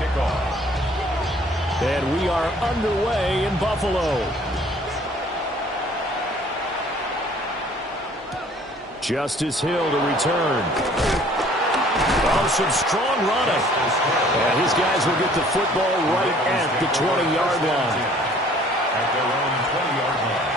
kickoff. And we are underway in Buffalo. Justice Hill to return. Oh, some strong running. And his guys will get the football right at the 20-yard line. At their own 20-yard line.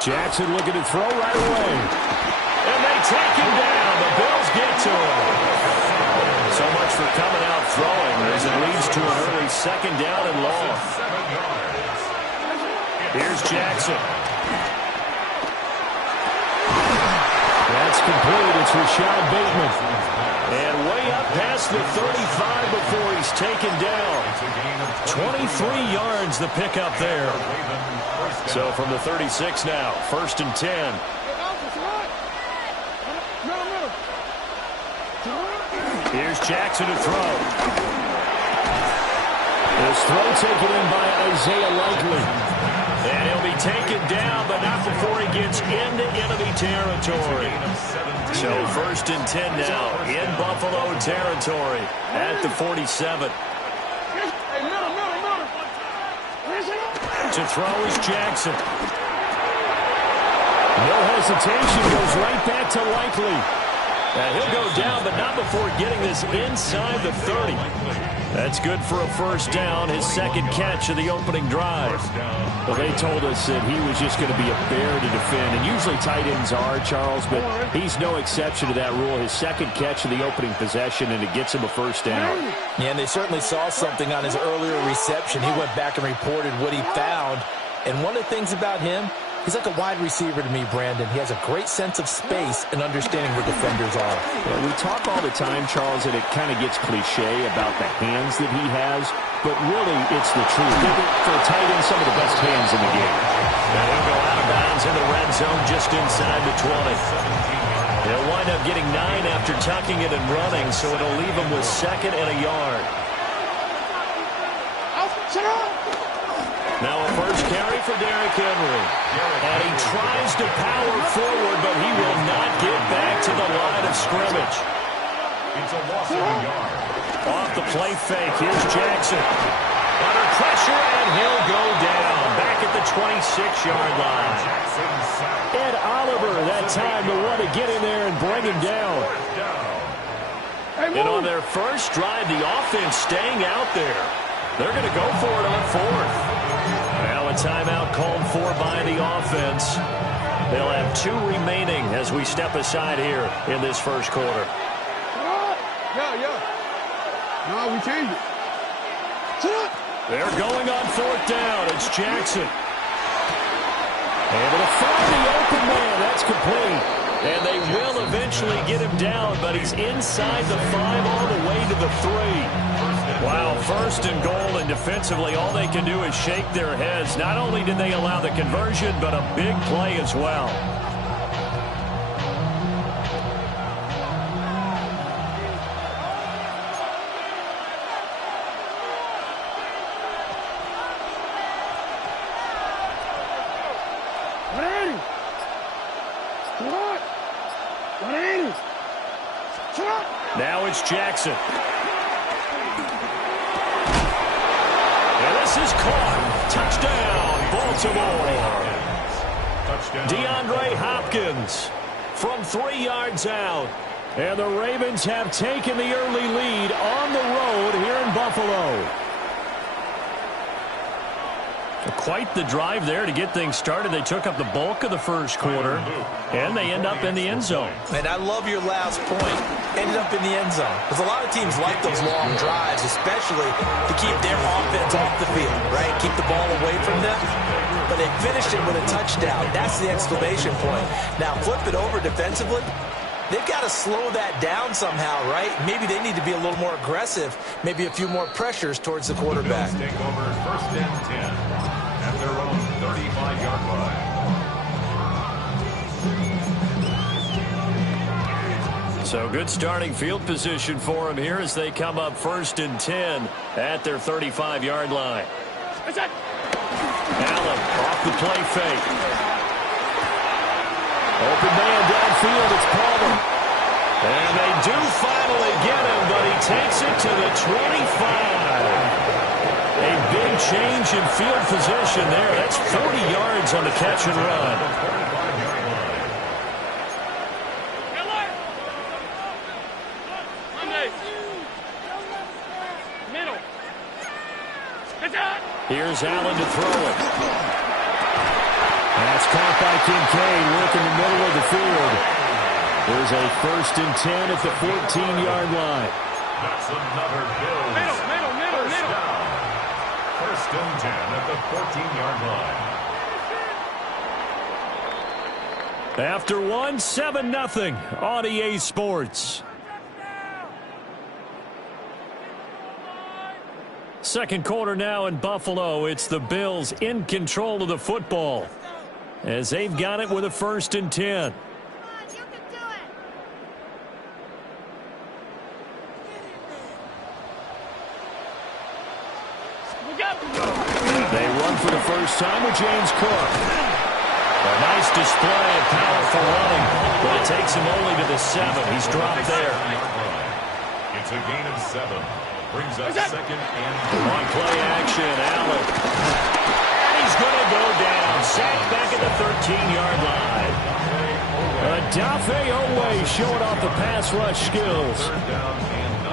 Jackson looking to throw right away. And they take him down. The Bills get to him. So much for coming out throwing as it leads to an early second down and long. Here's Jackson. That's complete. It's Rashad Bateman. And way up past the 35 before he's taken down. 23 yards the pickup there. So from the 36 now, 1st and 10. Here's Jackson to throw. This throw taken in by Isaiah Likely. And he'll be taken down, but not before he gets into enemy territory. So 1st and 10 now in Buffalo territory at the 47. To throw is Jackson. No hesitation, goes right back to Likely. And he'll go down, but not before getting this inside the 30. That's good for a first down, his second catch of the opening drive. Well, they told us that he was just going to be a bear to defend, and usually tight ends are, Charles, but he's no exception to that rule. His second catch of the opening possession, and it gets him a first down. Yeah, and they certainly saw something on his earlier reception. He went back and reported what he found. And one of the things about him, he's like a wide receiver to me, Brandon. He has a great sense of space and understanding where defenders are. Well, we talk all the time, Charles, and it kind of gets cliche about the hands that he has, but really it's the truth. For a tight end, some of the best hands in the game. And he'll go out of bounds in the red zone just inside the 20. He'll wind up getting 9 after tucking it and running, so it'll leave him with 2nd and a yard. Now a first carry for Derrick Henry. And he tries to power forward, but he will not get back to the line of scrimmage. It's a loss of a yard. Off the play fake, here's Jackson. Under pressure, and he'll go down. Back at the 26-yard line. Ed Oliver, that time to want to get in there and bring him down. And on their first drive, the offense staying out there. They're going to go for it on 4th. Now a timeout called for by the offense. They'll have 2 remaining as we step aside here in this first quarter. No, we changed it. They're going on 4th down. It's Jackson. Able to find the open man. That's complete. And they will eventually get him down, but he's inside the 5 all the way to the 3. Wow, 1st and goal, and defensively all they can do is shake their heads. Not only did they allow the conversion, but a big play as well. Now it's Jackson. And this is caught. Touchdown, Baltimore. DeAndre Hopkins from 3 yards out. And the Ravens have taken the early lead on the road here in Buffalo. Quite the drive there to get things started. They took up the bulk of the first quarter, and they end up in the end zone. And I love your last point. Ended up in the end zone. Because a lot of teams like those long drives, especially to keep their offense off the field, right? Keep the ball away from them. But they finished it with a touchdown. That's the exclamation point. Now, flip it over defensively. They've got to slow that down somehow, right? Maybe they need to be a little more aggressive. Maybe a few more pressures towards the quarterback. The Bills take over 1st and 10 at their own 35-yard line. So good starting field position for them here as they come up 1st and 10 at their 35-yard line. Allen off the play fake. Open man downfield, it's Palmer. And they do finally get him, but he takes it to the 25. A big change in field position there. That's 40 yards on the catch and run. Here's Allen to throw it. That's caught by Kincaid, working the middle of the field. There's a 1st and 10 at the 14-yard line. That's another Bills. Middle. Down. 1st and 10 at the 14-yard line. After one, 7-0 on EA Sports. Second quarter now in Buffalo. It's the Bills in control of the football as they've got it with a 1st and 10. They run for the first time with James Cook. A nice display of powerful running, but it takes him only to the 7. He's dropped there. It's a gain of 7. Brings up 2nd and 3. On play action, Allen. And he's going to go down. Sacked back at the 13-yard line. Odafe Oweh showing off the pass rush skills. 3rd down and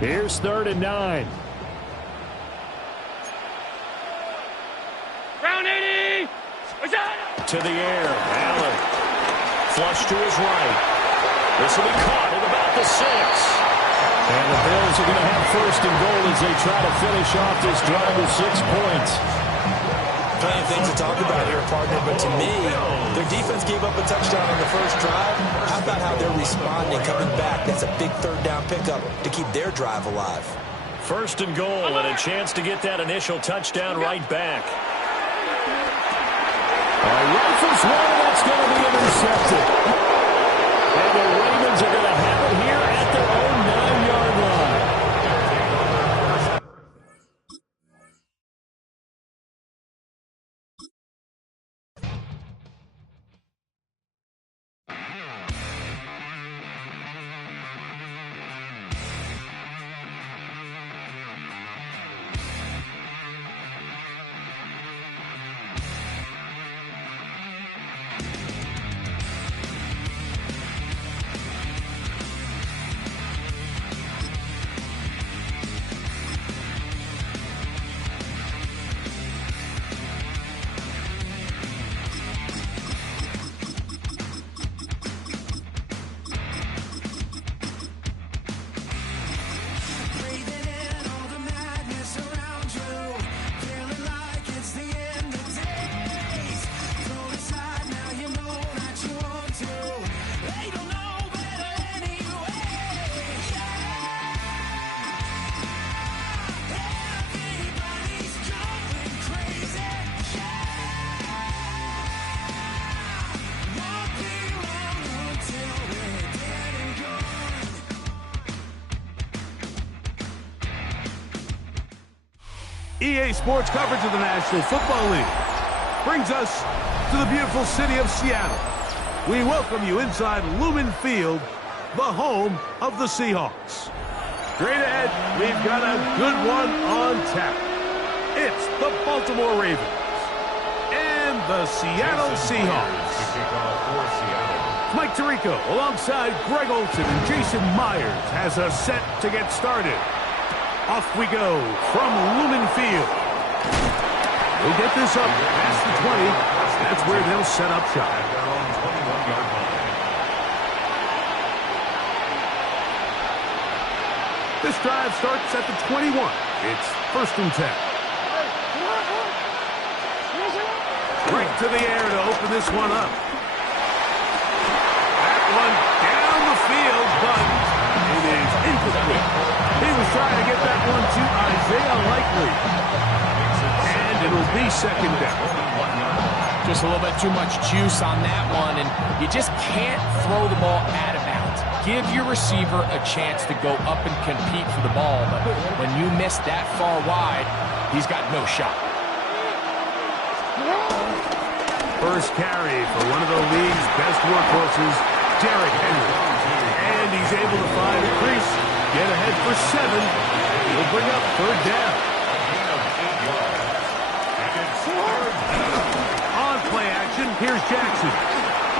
9. Here's 3rd and 9. To the air, Allen. Flush to his right. This will be caught at about the 6. And the Bills are going to have 1st and goal as they try to finish off this drive with 6 points. Plenty of things to talk about here, partner, but to me, their defense gave up a touchdown on the first drive. How about how they're responding, coming back? That's a big 3rd down pickup to keep their drive alive. 1st and goal and a chance to get that initial touchdown right back. Rifles one, that's going to be intercepted. And the Ravens are going to have it here at their own 9-yard line. EA Sports coverage of the National Football League brings us to the beautiful city of Seattle. We welcome you inside Lumen Field, the home of the Seahawks. Straight ahead, we've got a good one on tap. It's the Baltimore Ravens and the Seattle Seahawks. Mike Tirico alongside Greg Olson and Jason Myers has us set to get started. Off we go from Lumen Field. We'll get this up past the 20. That's where they'll set up shop. This drive starts at the 21. It's 1st and 10. Right to the air to open this one up. That one down the field, but it is incomplete. He was trying to get that one to Isaiah Likely. And it'll be 2nd down. Just a little bit too much juice on that one, and you just can't throw the ball out of bounds. give your receiver a chance to go up and compete for the ball, but when you miss that far wide, he's got no shot. First carry for one of the league's best workhorses, Derrick Henry. And he's able to find a crease, get ahead for 7. He'll bring up third down. On play action, here's Jackson.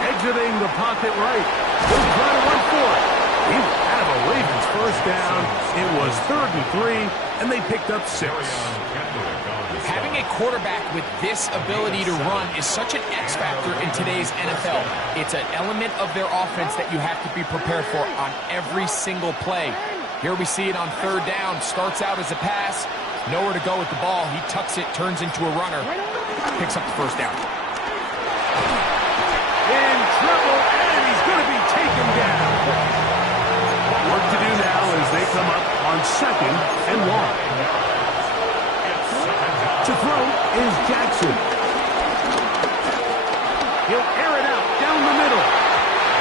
Exiting the pocket right. He'll try to run for it. He have a Ravens first down. It was 3rd and 3, and they picked up 6. Having a quarterback with this ability to run is such an X factor in today's NFL. It's an element of their offense that you have to be prepared for on every single play. Here we see it on 3rd down. Starts out as a pass. Nowhere to go with the ball. He tucks it, turns into a runner. Picks up the first down. In trouble, and he's going to be taken down. Work to do now as they come up on 2nd and long. To throw is Jackson. He'll air it out down the middle.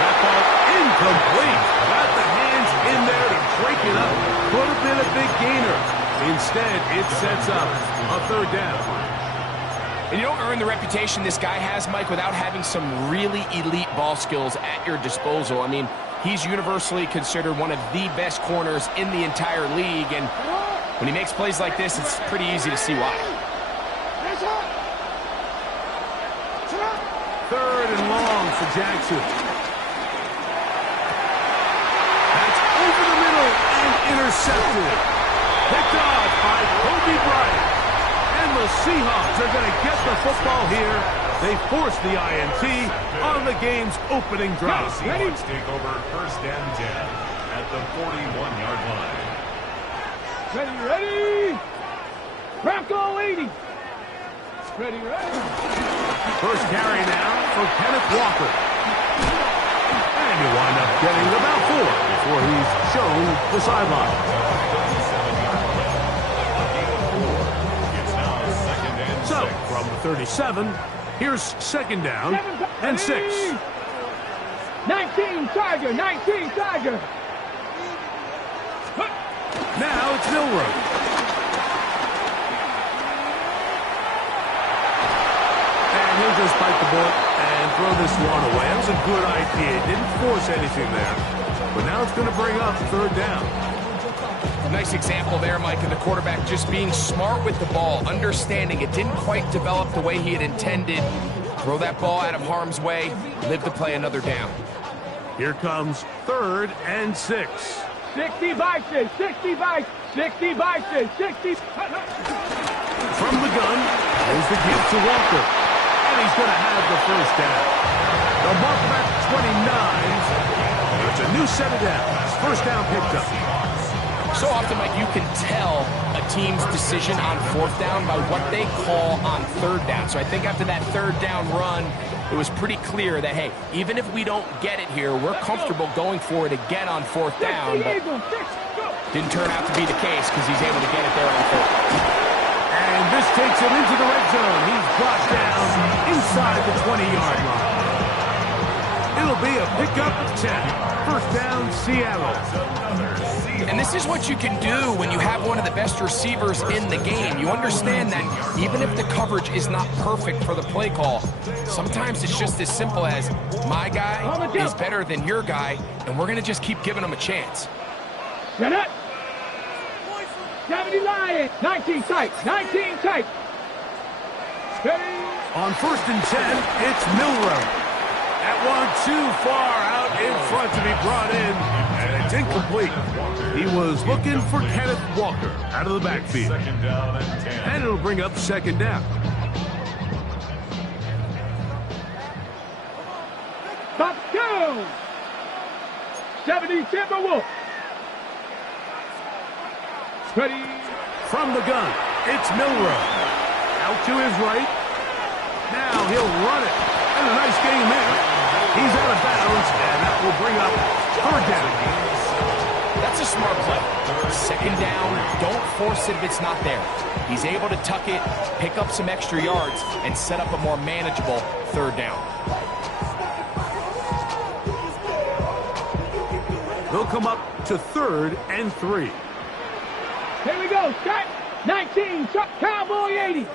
That ball incomplete. Got the hands in there to break it up. Could have been a big gainer. Instead, it sets up a 3rd down. And you don't earn the reputation this guy has, Mike, without having some really elite ball skills at your disposal. I mean, he's universally considered one of the best corners in the entire league, and when he makes plays like this, it's pretty easy to see why. 3rd and long for Jackson. That's over the middle and intercepted. Picked off by Kobe Bryant. And the Seahawks are going to get the football here. They force the INT on the game's opening drive. The Seahawks take over 1st and 10 at the 41-yard line. Ready? Bronco 80. Ready. First carry now for Kenneth Walker. And he'll wind up getting about 4 before he's shown the sideline. So, from the 37, here's 2nd down and 6. 19 Tiger. Now it's Milrow. And he'll just bite the bullet and throw this one away. That was a good idea. Didn't force anything there. But now it's going to bring up 3rd down. Nice example there, Mike, of the quarterback just being smart with the ball, understanding it didn't quite develop the way he had intended. Throw that ball out of harm's way, live to play another down. Here comes 3rd and 6. 60 vices. From the gun, there's the give to Walker. And he's going to have the first down. The mark back 29. It's a new set of downs. First down picked up. So often, Mike, you can tell a team's decision on 4th down by what they call on 3rd down. So I think after that 3rd down run, it was pretty clear that, hey, even if we don't get it here, we're comfortable going for it again on 4th down. But didn't turn out to be the case because he's able to get it there on 4th. And this takes him into the red zone. He's brought down inside the 20-yard line. It'll be a pickup of 10. First down, Seattle. And this is what you can do when you have one of the best receivers in the game. You understand that even if the coverage is not perfect for the play call, sometimes it's just as simple as my guy is better than your guy, and we're going to just keep giving him a chance. Get it. 70 Lions. 19 tight. Steady. On 1st and 10, it's Milrow. That one too far out in front to be brought in, and it's incomplete. He was looking for Kenneth Walker out of the backfield. And it'll bring up 2nd down. Top down. 70 Timberwolves. Ready. From the gun, it's Milrow. Out to his right. Now he'll run it. And a nice game there. He's out of bounds, and that will bring up 3rd down. That's a smart play. 2nd down, don't force it if it's not there. He's able to tuck it, pick up some extra yards, and set up a more manageable 3rd down. They'll come up to 3rd and 3. Here we go. Start. 19. Chuck Cowboy 80.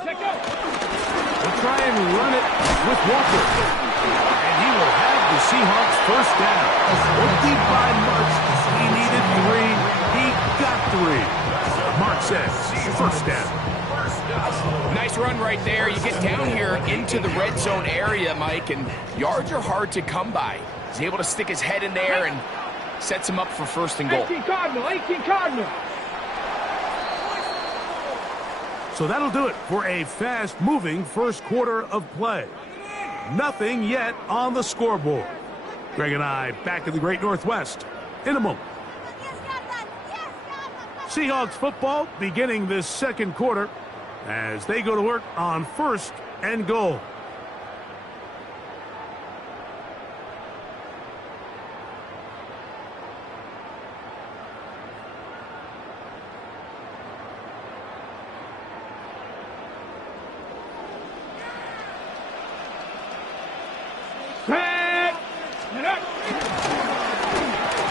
Check out. They'll try and run it with Walker. And he will have the Seahawks first down. Won't be by much. He needed 3. He got 3. Mark says first down. Nice run right there. You get down here into the red zone area, Mike, and yards are hard to come by. He's able to stick his head in there and sets him up for 1st and goal. 18 Cardinal. 18 Cardinal. So that'll do it for a fast-moving first quarter of play. Nothing yet on the scoreboard. Greg and I back in the Great Northwest in a moment. Seahawks football beginning this second quarter as they go to work on 1st and goal.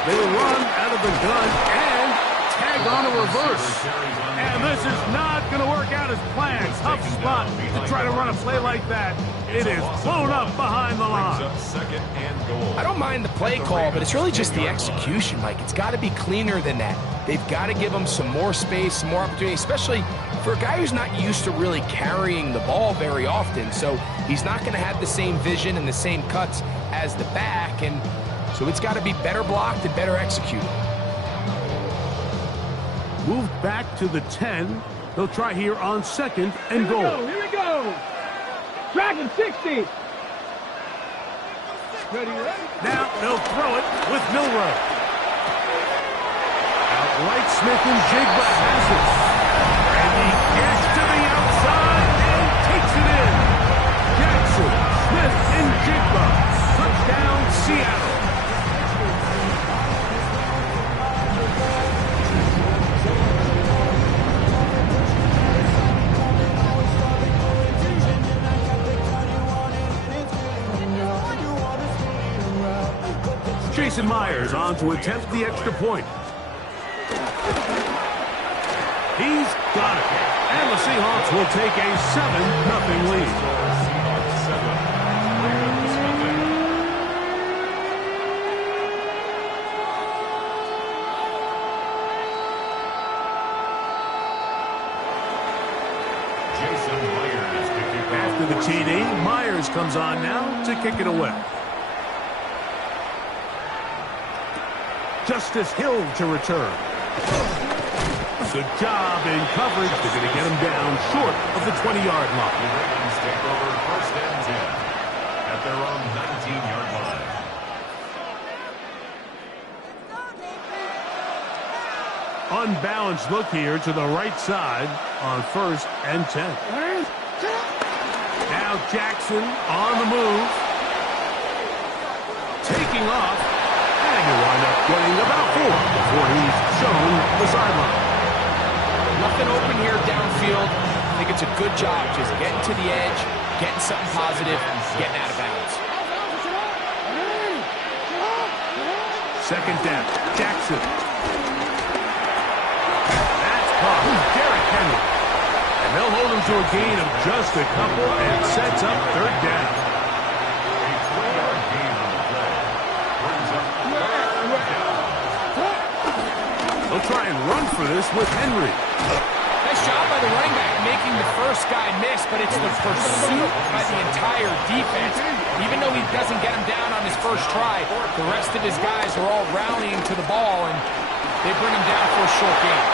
They will run out of the gun and tag on a reverse. And this is not going to work out as planned. Tough spot to try to run a play like that. It is blown up behind the line. I don't mind the play call, but it's really just the execution, Mike. It's got to be cleaner than that. They've got to give him some more space, some more opportunity, especially for a guy who's not used to really carrying the ball very often. So he's not going to have the same vision and the same cuts as the back, and so it's got to be better blocked and better executed. Moved back to the 10. They'll try here on 2nd and goal. Here we go. Dragon 60. Ready, ready. Now they'll throw it with Milroe. Outright Smith and Jigba has it. And he gets to the outside and takes it in. Jackson, Smith, and Jigba. Touchdown, Seattle. Jason Myers on to attempt the extra point. He's got it. And the Seahawks will take a 7-0 lead. After the TD, Myers comes on now to kick it away. Justice Hill to return. Good job in coverage. They're going to get him down short of the 20-yard line. The Ravens take over 1st and 10 at their own 19-yard line. Unbalanced look here to the right side on 1st and 10. Now Jackson on the move. Taking off. And he'll wind up getting about 4 before he's shown the sideline. Nothing open here downfield. I think it's a good job just getting to the edge, getting something positive, getting out of bounds. 2nd down. Jackson. That's caught. Derrick Henry. And they'll hold him to a gain of just a couple and sets up 3rd down. They'll try and run for this with Henry. Nice job by the running back making the first guy miss, but it's the pursuit by the entire defense. Even though he doesn't get him down on his first try, the rest of his guys are all rallying to the ball, and they bring him down for a short gain.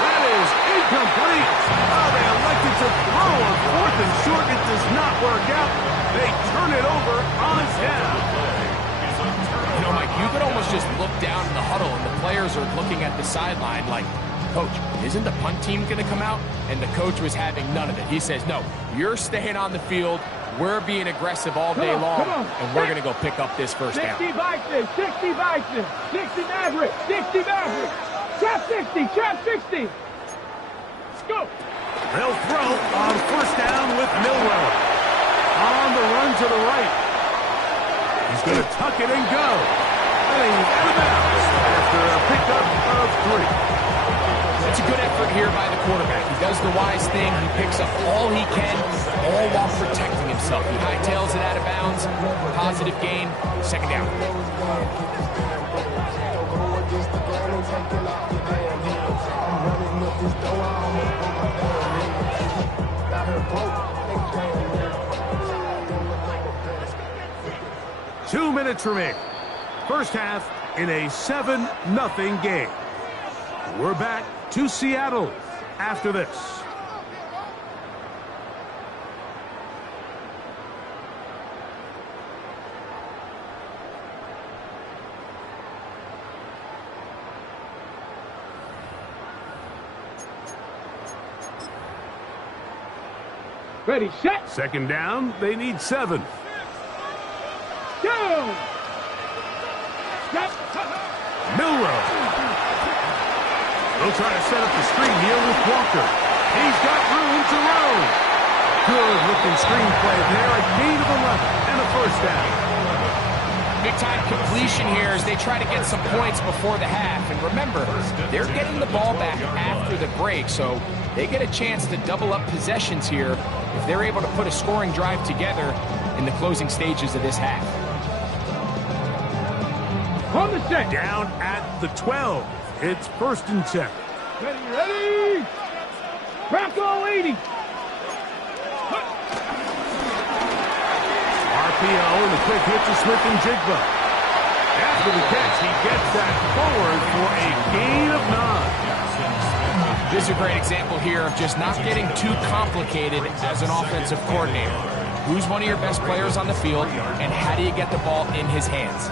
That is incomplete. Oh, they elected to throw on 4th and short. It does not work out. They turn it over on down. You know, Mike, you could almost just look down in the huddle, and the players are looking at the sideline like, Coach, isn't the punt team going to come out? And the coach was having none of it. He says, no, you're staying on the field. We're being aggressive all day long, and we're going to go pick up this first down. 60 Bison, 60 Bison, 60 Maverick, 60 Maverick. Trap 60, trap 60. Let's go. They'll throw on 1st down with Milroe. On the run to the right. He's going to tuck it and go. And he here by the quarterback. He does the wise thing. He picks up all he can, all while protecting himself. He hightails it out of bounds. Positive gain. Second down. Two minutes remaining. First half in a 7-0 game. We're back to Seattle after this. Ready, set. Second down, they need 7. Go! Step. Milrow. They'll try to set up the screen here with Walker. He's got room to roam. Good-looking screenplay there. A gain of 11 and a first down. Big-time completion here as they try to get some points before the half. And remember, they're getting the ball back after the break, so they get a chance to double up possessions here if they're able to put a scoring drive together in the closing stages of this half. On the set. Down at the 12. It's 1st and 10. Ready. Bronco 80. RPO and the quick hit to Smith and Jigba. After the catch, he gets that forward for a gain of 9. This is a great example here of just not getting too complicated as an offensive coordinator. Who's one of your best players on the field, and how do you get the ball in his hands?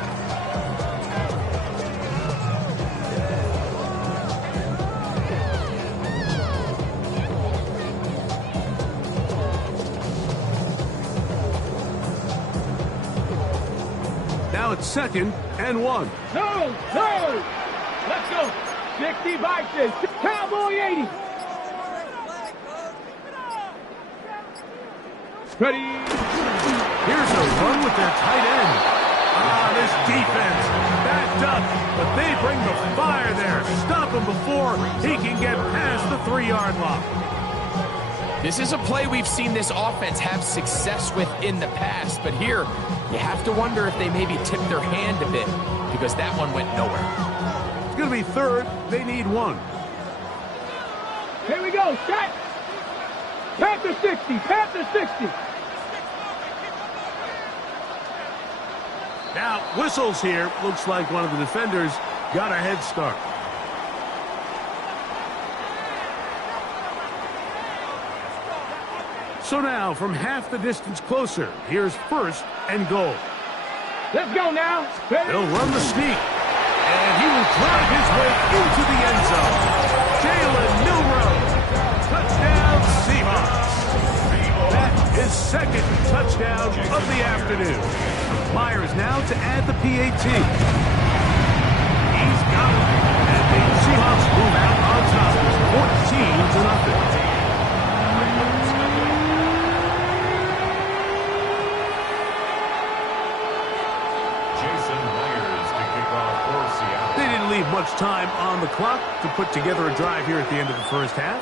Now it's 2nd and 1. No. Let's go. 60 boxes. Cowboy 80. Ready. Here's a run with their tight end. This defense backed up, but they bring the fire there. Stop him before he can get past the 3-yard line. This is a play we've seen this offense have success with in the past, but here you have to wonder if they maybe tipped their hand a bit because that one went nowhere. It's going to be 3rd. They need 1. Here we go. Set. Panther 60. Panther 60. Now, whistles here. Looks like one of the defenders got a head start. So now, from half the distance closer, here's 1st and goal. Let's go now. They'll run the sneak, and he will drive his way into the end zone. Jalen Milrow, touchdown Seahawks. That is 2nd touchdown of the afternoon. Myers now to add the PAT. He's got it, and the Seahawks move out on top 14-0. Leave much time on the clock to put together a drive here at the end of the first half.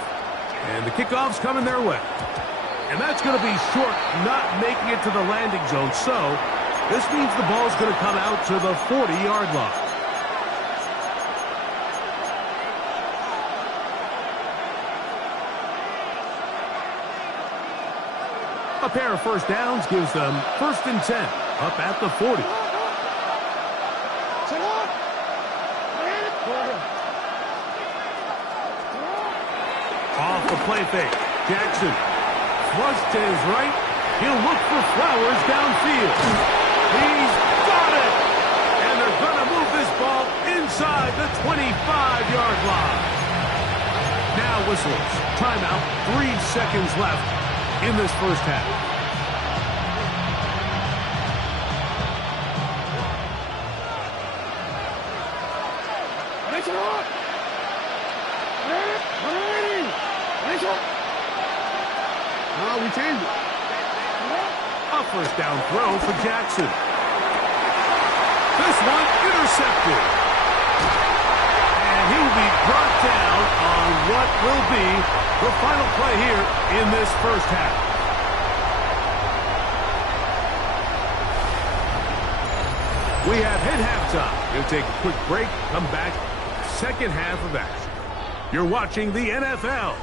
And the kickoff's coming their way. And that's going to be short, not making it to the landing zone. So this means the ball's going to come out to the 40-yard line. A pair of first downs gives them 1st and 10 up at the 40. Off the play fake. Jackson flush to his right. He'll look for Flowers downfield. He's got it! And they're going to move this ball inside the 25-yard line. Now whistles. Timeout. 3 seconds left in this first half. We changed it. A first down throw for Jackson. This one intercepted. And he will be brought down on what will be the final play here in this first half. We have hit halftime. We'll take a quick break, come back, second half of action. You're watching the NFL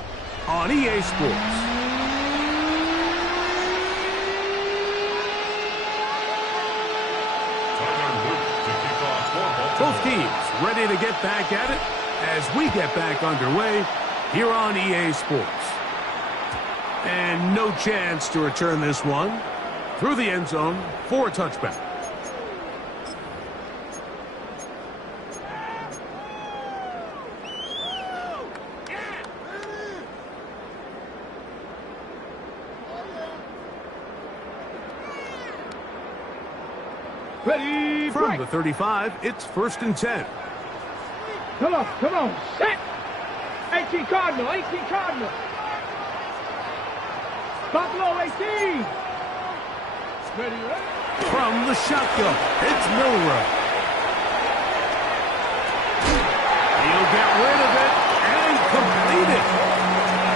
on EA Sports. Both teams ready to get back at it as we get back underway here on EA Sports. And no chance to return this one through the end zone for a touchback. Ready, From break. the 35, it's 1st and 10. Come on, set. 18 Cardinal, 18 Cardinal. Buffalo 18. Ready. From the shotgun, it's Milrow. He'll get rid of it and complete it.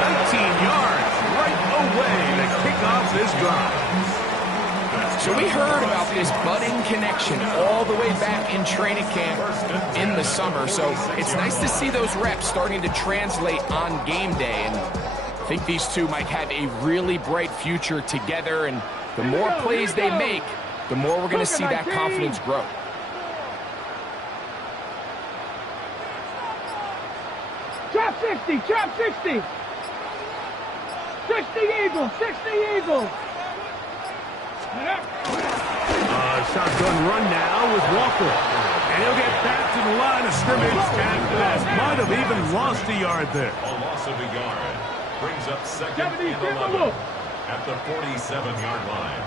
19 yards right away to kick off this drive. So we heard about this budding connection all the way back in training camp in the summer. So it's nice to see those reps starting to translate on game day. And I think these two might have a really bright future together. And the more plays they make, the more we're going to see that confidence grow. Trap 60, trap 60. 60 Eagles, 60 Eagles. Shotgun run now with Walker. And he'll get back to the line of scrimmage and might have even lost a yard there. A loss of a yard brings up second and 11 at the 47-yard line.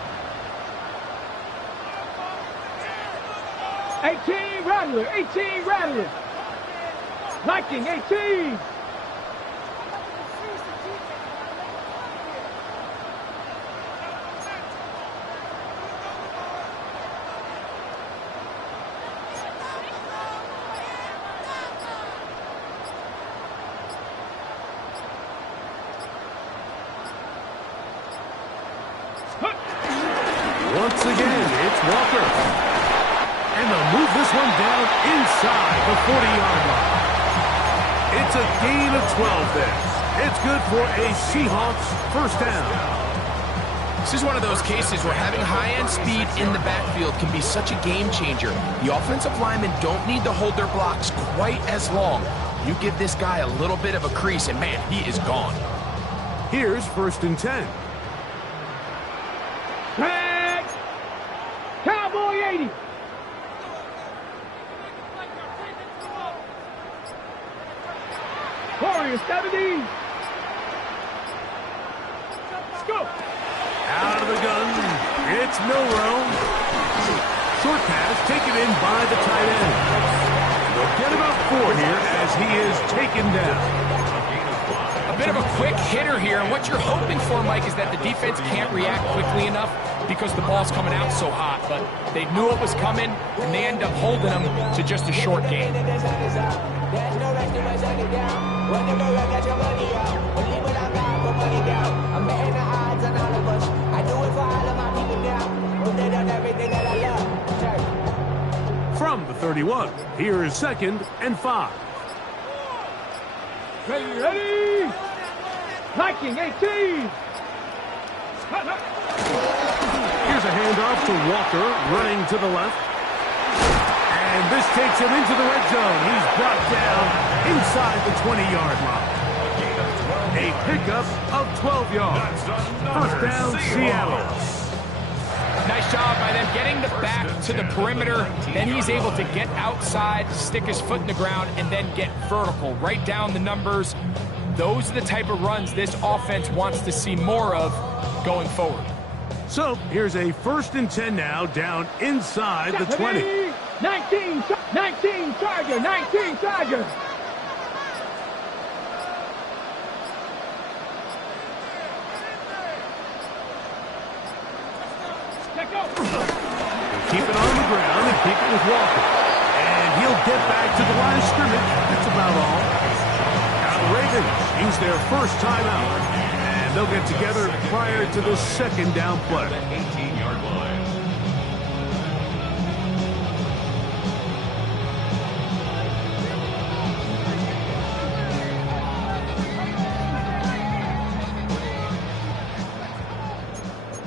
18 Rattler, 18 Rattler. Viking 18. Once again, it's Walker. And they'll move this one down inside the 40-yard line. It's a gain of 12 there. It's good for a Seahawks first down. This is one of those cases where having high-end speed in the backfield can be such a game changer. The offensive linemen don't need to hold their blocks quite as long. You give this guy a little bit of a crease, and man, he is gone. Here's 1st and 10. Drag. Cowboy 80. Warrior 70. Scoop. Out of the gun, it's Milrow. Short pass taken in by the tight end. They'll get about 4 here as he is taken down. A bit of a quick hitter here, and what you're hoping for, Mike, is that the defense can't react quickly enough because the ball's coming out so hot. But they knew it was coming, and they end up holding them to just a short gain. From the 31, here is 2nd and 5. Ready, ready. Viking 18. Here's a handoff to Walker, running to the left. And this takes him into the red zone. He's brought down inside the 20-yard line. A pickup of 12 yards. First down, Seattle. Nice job by them getting the back to the perimeter. Then he's able to get outside, stick his foot in the ground, and then get vertical. Right down the numbers. Those are the type of runs this offense wants to see more of going forward. So here's a 1st and 10 now, down inside the 20. 19 Tiger, 19 Tiger. Keep it on the ground and keep it with Walker. And he'll get back to the line of scrimmage. That's about all. Now the Defenders use their first timeout, and they'll get together prior to the second down play. 18-yard line.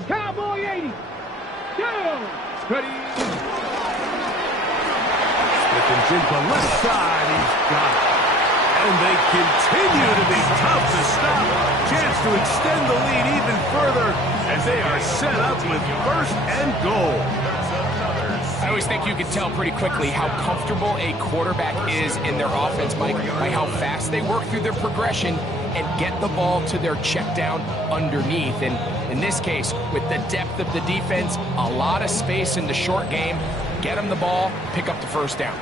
Cowboy 80. Down. Ready. Smith and Jigba left side. He's got it. And they continue to be tough to stop. Chance to extend the lead even further as they are set up with first and goal. I always think you can tell pretty quickly how comfortable a quarterback is in their offense, Mike, by how fast they work through their progression and get the ball to their check down underneath. And in this case, with the depth of the defense, a lot of space in the short game, get them the ball, pick up the first down.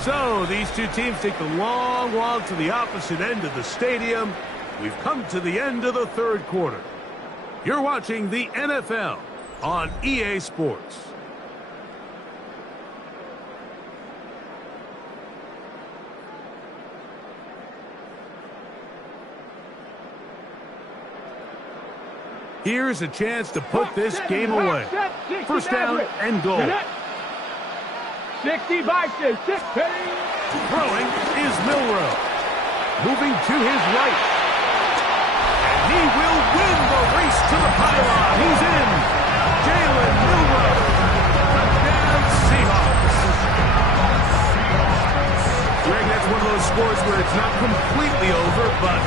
So these two teams take the long walk to the opposite end of the stadium. We've come to the end of the third quarter. You're watching the NFL on EA Sports. Here's a chance to put this game away. First down and goal. 60 Vikings. Throwing is Milrow. Moving to his right. And he will win the race to the pylon. He's in. Jalen Milrow. Touchdown Seahawks. Greg, that's one of those scores where it's not completely over, but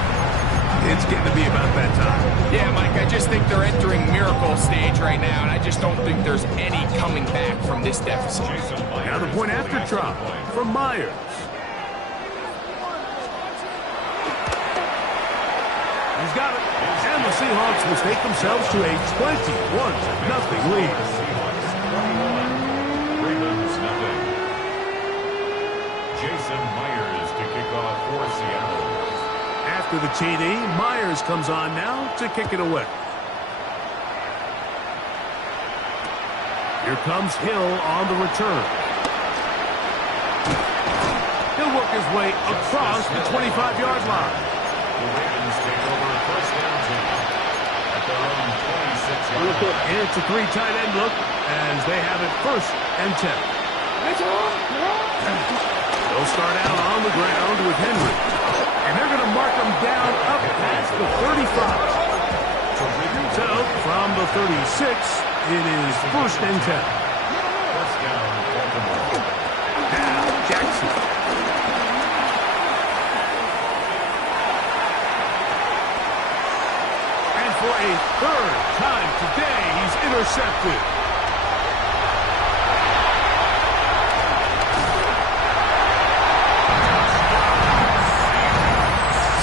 it's getting to be about that time. Yeah, Mike, I just think they're entering miracle stage right now, and I just don't think there's any coming back from this deficit. Now the point after try from Myers. He's got it. And the Seahawks will take themselves to a 21-0 lead. Ravens nothing. Jason Myers to kick off for Seattle. After the TD, Myers comes on now to kick it away. Here comes Hill on the return. He'll work his way across the 25-yard line. The Ravens take over first down team at their own 26-yard line. It's a three tight end look as they have it first and 10. They'll start out on the ground with Henry. And they're going to mark them down up past the 35. So from the 36, it is first and 10. First down, Baltimore. Now Jackson. And for a third time today, he's intercepted.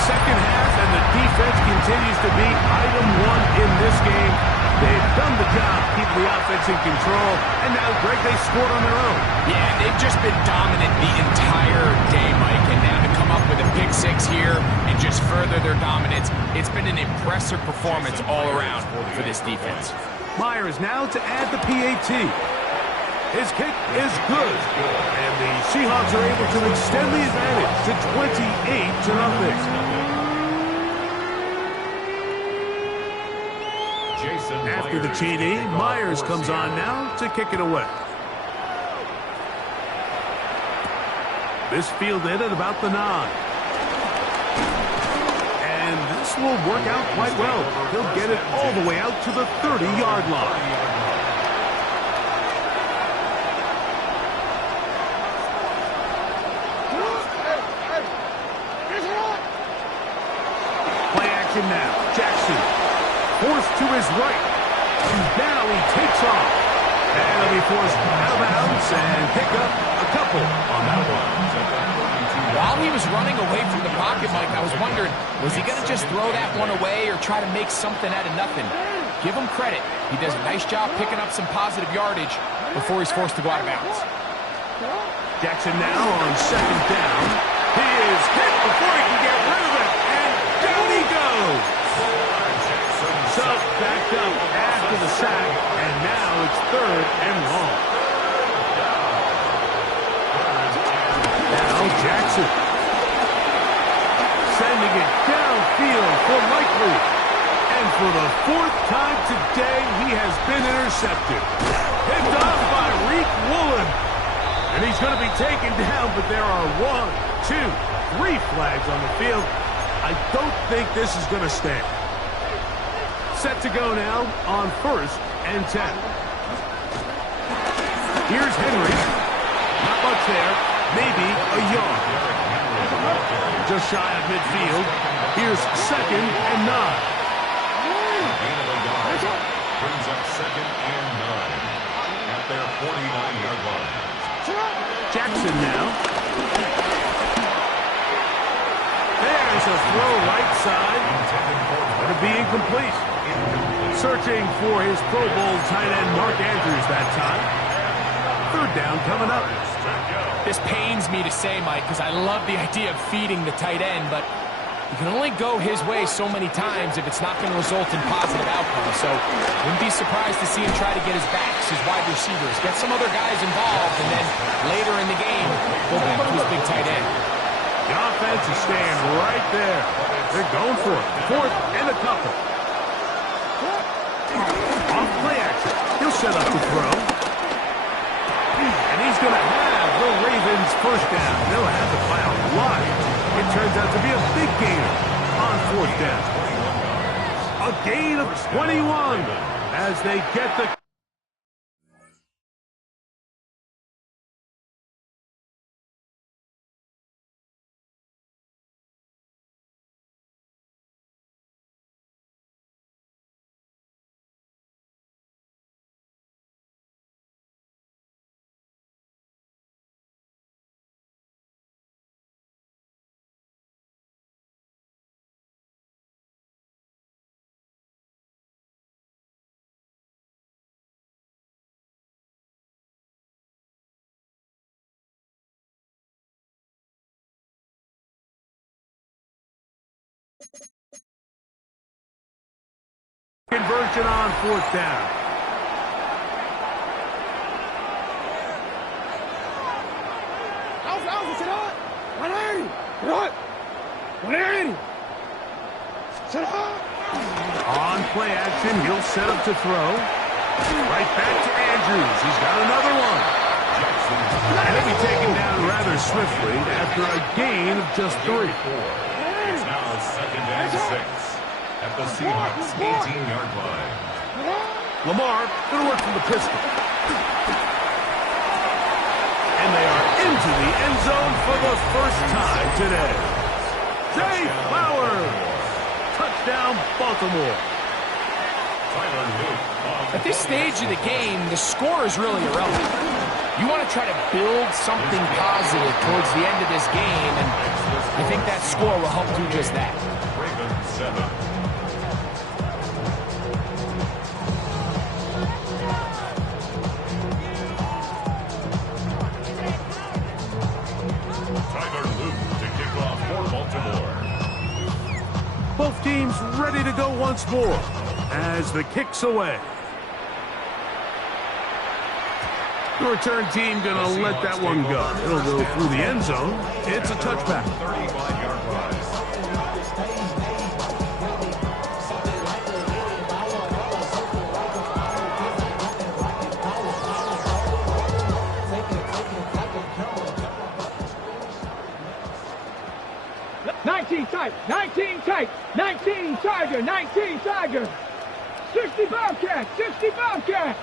Second half, and the defense continues to be item one in this game. They've done the job keeping the offense in control, and now, Greg, they scored on their own. Yeah, they've just been dominant the entire day, Mike, and now to come up with a pick six here and just further their dominance, it's been an impressive performance all around for this defense. Myers now to add the PAT. His kick is good, and the Seahawks are able to extend the advantage to 28-0. After the TD, Myers comes on now to kick it away. This fielded at about the 9. And this will work out quite well. He'll get it all the way out to the 30-yard line. Play action now. Jackson forced to his right. And now he takes off. And he'll be forced out of bounds and pick up a couple on that one. While he was running away from the pocket, Mike, I was wondering, was he going to just throw that one away or try to make something out of nothing? Give him credit. He does a nice job picking up some positive yardage before he's forced to go out of bounds. Jackson now on second down. He is hit before he can get rid of it. And down he goes. So backed up after the sack, and now it's third and long. Now Jackson. sending it downfield for Likely. And for the fourth time today, he has been intercepted. Picked off by Reek Woolen. And he's going to be taken down, but there are 1, 2, 3 flags on the field. I don't think this is going to stand. Set to go now on 1st and 10. Here's Henry. Not much there. Maybe a yard. Just shy of midfield. Here's 2nd and 9. Brings up 2nd and 9 at their 49-yard line. Jackson now. There's a throw right side. Going to be incomplete. Searching for his Pro Bowl tight end Mark Andrews that time. 3rd down coming up. This pains me to say, Mike, because I love the idea of feeding the tight end, but you can only go his way so many times if it's not going to result in positive outcomes. So wouldn't be surprised to see him try to get his backs, his wide receivers, get some other guys involved, and then later in the game, go back to his big tight end. The offense is staying right there. They're going for it. 4th and a couple. Off play action. He'll set up to throw. And he's going to have the Ravens first down. They'll have it by a lot. It turns out to be a big gainer on 4th down. A gain of 21 as they get the... Conversion on 4th down. On play action, he'll set up to throw. Right back to Andrews. He's got another one. And he'll be taken down rather swiftly after a gain of just 3. It's now 2nd and 6 at the Seahawks 18-yard line. Lamar going to work from the pistol. And they are into the end zone for the first time today. Zay Flowers. Touchdown, Baltimore. At this stage of the game, the score is really irrelevant. You want to try to build something positive towards the end of this game, and I think that score will help do just that. Ravens 7. Both teams ready to go once more as the kick's away. The return team going to let that one go. It'll go through the end zone. It's a touchback. 35-yard rise. Tight, 19 tight, 19 Tiger, 19 Tiger, 60 Bobcat, 60 Bobcat.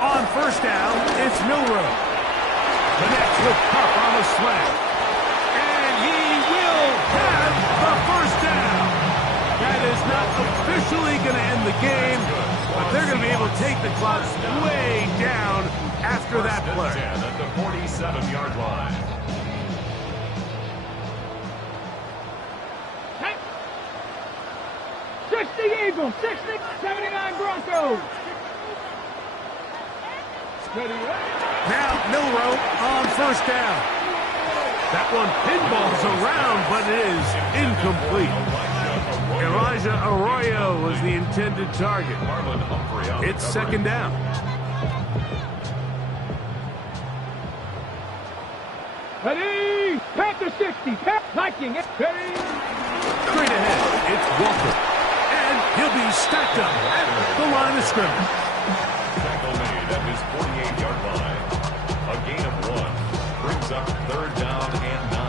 On first down, it's Milrow. The Nets will pop on the slant. And he will have the first down. That is not officially going to end the game, but they're going to be able to take the clock way down after that play. At the 47-yard line. 60 Eagles, 60, 79 Broncos. Now Milrow on first down. That one pinballs around, but it is incomplete. Elijah Arroyo was the intended target. It's second down. Ready? Panther 60. Viking. Ready? Straight ahead, it's Walker. And he'll be stacked up at the line of scrimmage. Tackle made at his 48-yard line. A gain of 1 brings up 3rd down and 9.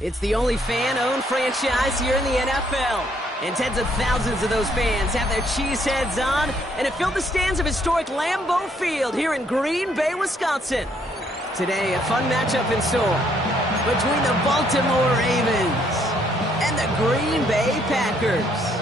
It's the only fan-owned franchise here in the NFL. And tens of thousands of those fans have their cheese heads on and have filled the stands of historic Lambeau Field here in Green Bay, Wisconsin. Today, a fun matchup in store between the Baltimore Ravens and the Green Bay Packers.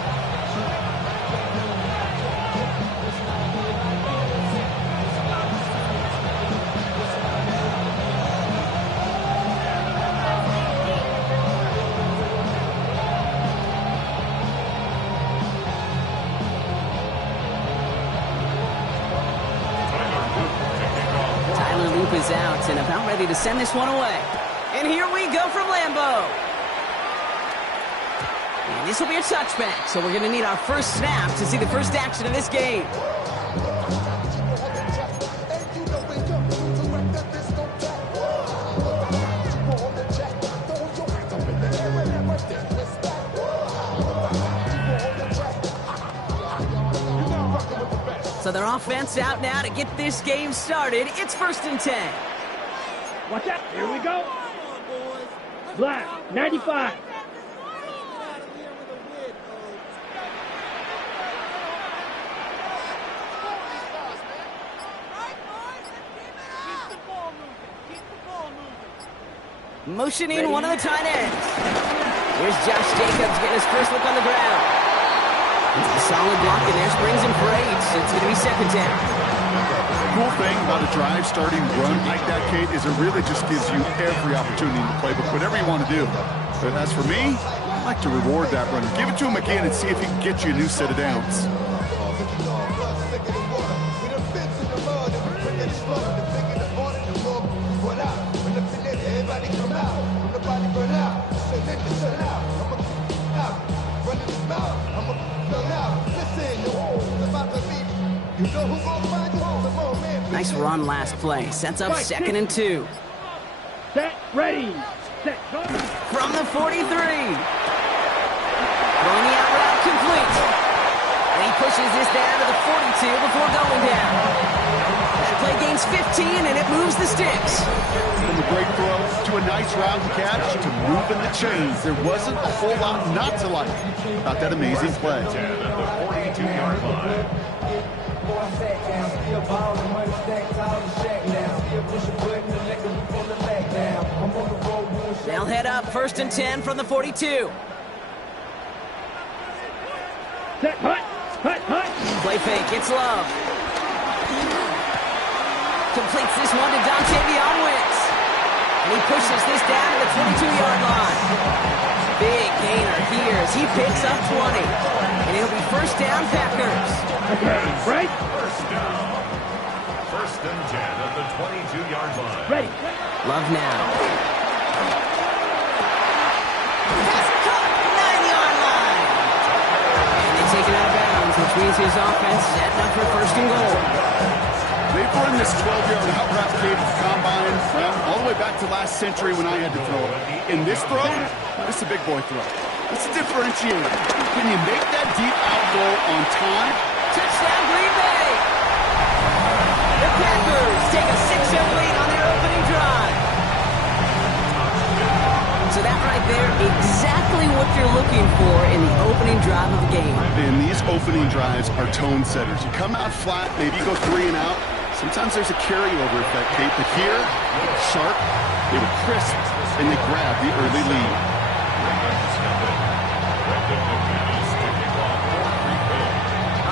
Is out and about ready to send this one away. And here we go from Lambeau. And this will be a touchback, so we're going to need our first snap to see the first action of this game. So their offense out now to get this game started. It's 1st and 10. Watch out. Here we go. Black, 95. Motioning one of the tight ends. Here's Josh Jacobs getting his first look on the ground. It's a solid block, and there springs him for 8. So it's going to be 2nd down. The cool thing about a drive starting run like that, Kate, is it really just gives you every opportunity in the playbook, whatever you want to do. But as for me, I like to reward that run. Give it to him again and see if he can get you a new set of downs. Nice run last play. Sets up 2nd and 2. Set, ready, set, go. From the 43. Throwing the out route complete. And he pushes this down to the 42 before going down. That play gains 15, and it moves the sticks. From a great throw to a nice route and catch to moving the chains. There wasn't a whole lot not to like about that amazing play. 10 at the 42-yard line. They'll head up 1st and 10 from the 42. Set, hut. Play fake, it's Love. Completes this one to Dontavion Wicks. And he pushes this down to the 22-yard line. Big gainer here as he picks up 20. And it'll be 1st down, Packers. Okay, right. 1st down. 1st and 10 at the 22-yard line. Ready. Love now. Pass caught, 9-yard line. And they take it out of bounds, which means his offense setting up for 1st and goal. They've run this 12-yard out route cave at the combine all the way back to last century when I had to throw it. In this throw, this is a big boy throw. It's a differentiator. Can you make that deep out goal on time? Touchdown, Green Bay! The Packers take a 6-0 lead on their opening drive. So that right there, exactly what you're looking for in the opening drive of the game. And these opening drives are tone setters. You come out flat, maybe you go 3 and out, Sometimes there's a carryover effect, Kate, but here, sharp, they were crisp, and they grabbed the early lead.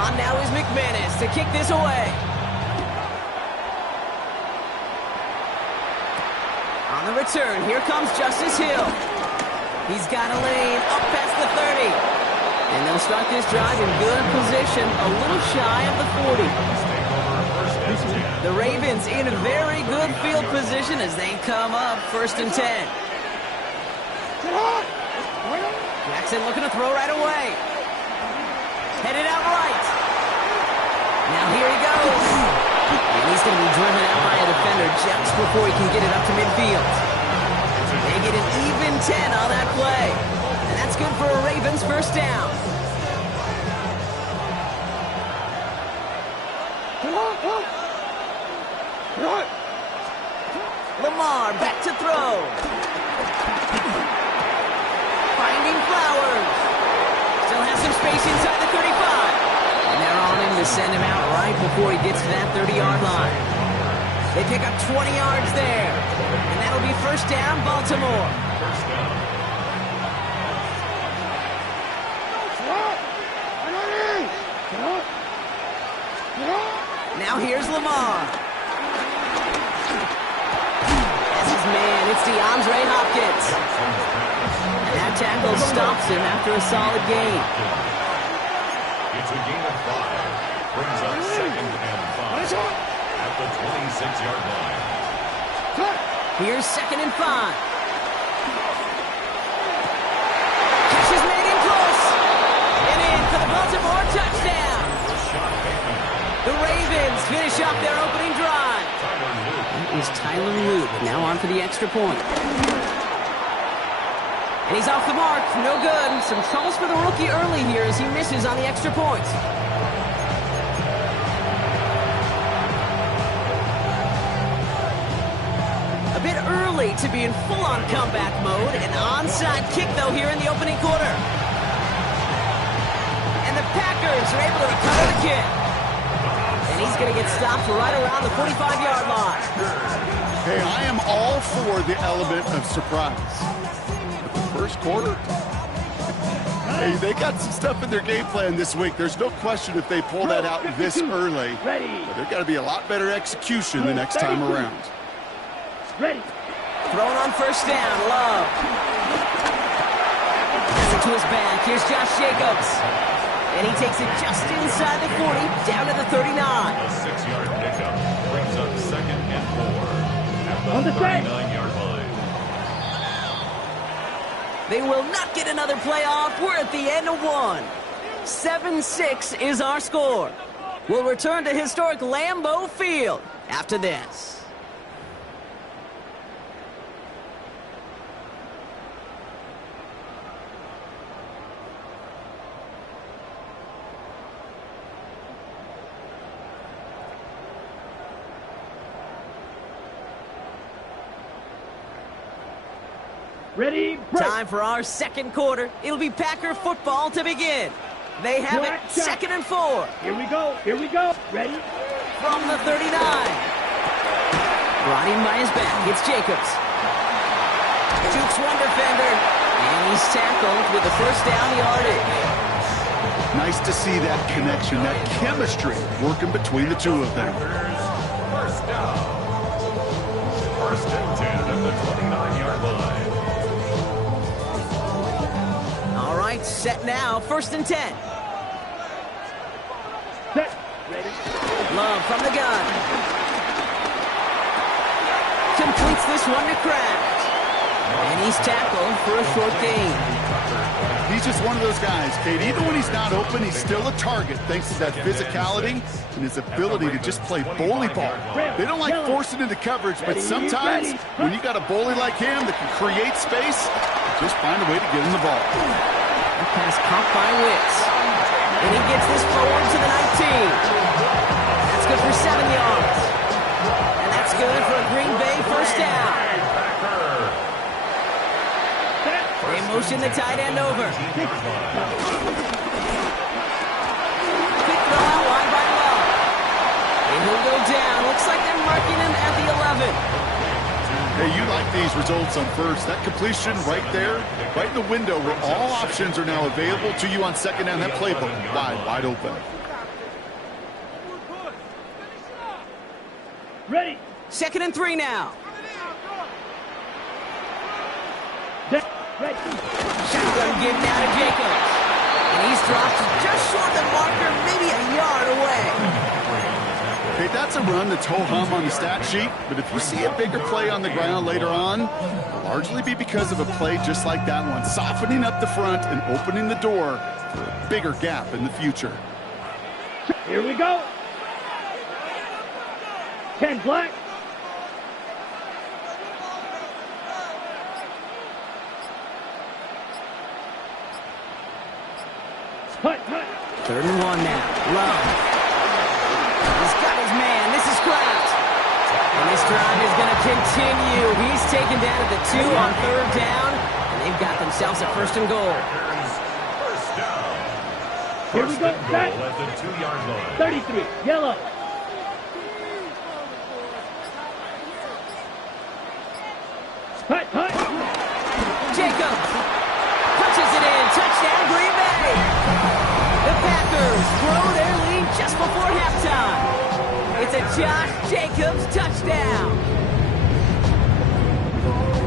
On now is McManus to kick this away. On the return, here comes Justice Hill. He's got a lane up past the 30. And they'll start this drive in good position, a little shy of the 40. The Ravens in a very good field position as they come up 1st and 10. Jackson looking to throw right away. Headed out right. Now here he goes. And he's going to be driven out by a defender just before he can get it up to midfield. They get an even 10 on that play. And that's good for a Ravens 1st down. Lamar back to throw. Finding Flowers. Still has some space inside the 35. And they're on him to send him out right before he gets to that 30-yard line. They pick up 20 yards there. And that'll be 1st down, Baltimore. Now here's Lamar. As his man, it's DeAndre Hopkins. And that tackle stops him after a solid gain. It's a gain of 5. Brings up 2nd and 5 at the 26-yard line. Here's 2nd and 5. Catch is made in close. And in for the Baltimore touchdown. The Ravens finish off their opening drive. That is Tyler Luke now on for the extra point. And he's off the mark. No good. Some troubles for the rookie early here as he misses on the extra point. A bit early to be in full-on comeback mode. An onside kick, though, here in the opening quarter. And the Packers are able to recover the kick. And he's going to get stopped right around the 45-yard line. Hey, I am all for the element of surprise. But the 1st quarter? Hey, they got some stuff in their game plan this week. There's no question if they pull that out this early. But there's got to be a lot better execution the next time around. Ready. Thrown on 1st down, Love. Gets it to his back. Here's Josh Jacobs. And he takes it just inside the 40, down to the 39. A 6-yard pickup brings up 2nd and 4 at the 39-yard line. They will not get another playoff. We're at the end of one. 7-6 is our score. We'll return to historic Lambeau Field after this. Ready, break. Time for our 2nd quarter. It'll be Packer football to begin. They have it 2nd and 4. Here we go. Here we go. Ready? From the 39. Brought in by his back. It's Jacobs. Jukes one defender. And he's tackled with the 1st down yardage. Nice to see that connection, that chemistry working between the two of them. 1st down. 1st and 10 at the 29-yard line. All right, set now. 1st and 10. Set. Ready. Love from the gun. Completes this one to Kraft. And he's tackled for a short gain. He's just one of those guys, Kate. Even when he's not open, he's still a target thanks to that physicality and his ability to just play bully ball. They don't like forcing into coverage, but sometimes when you got a bully like him that can create space, just find a way to get him the ball. That pass caught by Wicks. And he gets this forward to the 19. That's good for 7 yards. And that's good for a Green Bay 1st down. They motion the tight end over. Quick throw out wide by Love. And he'll go down. Looks like they're marking him at the 11. Hey, you like these results on first. That completion right there, right in the window where all options are now available to you on second down. That playbook wide open. Ready. 2nd and 3 now. Ready. Shotgun give now to Jacobs. And he's dropped just short of the marker, maybe a yard away. Okay, that's a run that's ho-hum on the stat sheet, but if you see a bigger play on the ground later on, it'll largely be because of a play just like that one, softening up the front and opening the door for a bigger gap in the future. Here we go. 10 black. Hut. 3rd and 1 now. Love. He's got his man. This is Kraft. And this drive is going to continue. He's taken down at the 2 on 3rd down. And they've got themselves a 1st and goal. First down. Here we go. Set. At the 2-yard line. 33. Yellow. Hut. Jacobs punches it in. Touchdown, Green Bay. The Packers throw their lead just before halftime. It's a Josh Jacobs touchdown.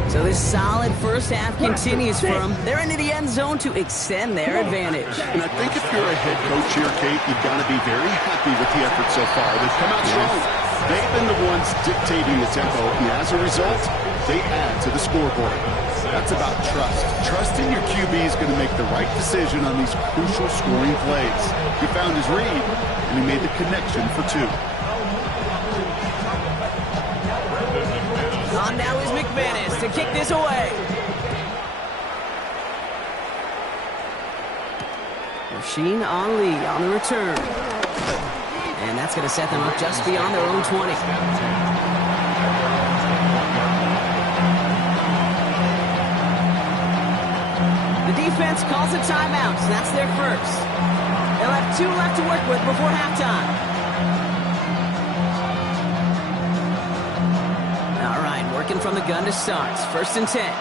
So this solid first half continues for them. They're into the end zone to extend their advantage. And I think if you're a head coach here, Kate, you've got to be very happy with the effort so far. They've come out strong. They've been the ones dictating the tempo, and as a result, they add to the scoreboard. That's about trust. Trusting your QB is going to make the right decision on these crucial scoring plays. He found his read, and he made the connection for 2. On now is McManus to kick this away. Rasheen Ali on the return. And that's going to set them up just beyond their own 20. The defense calls a timeout, so that's their first. They'll have 2 left to work with before halftime. All right, working from the gun to start. 1st and 10.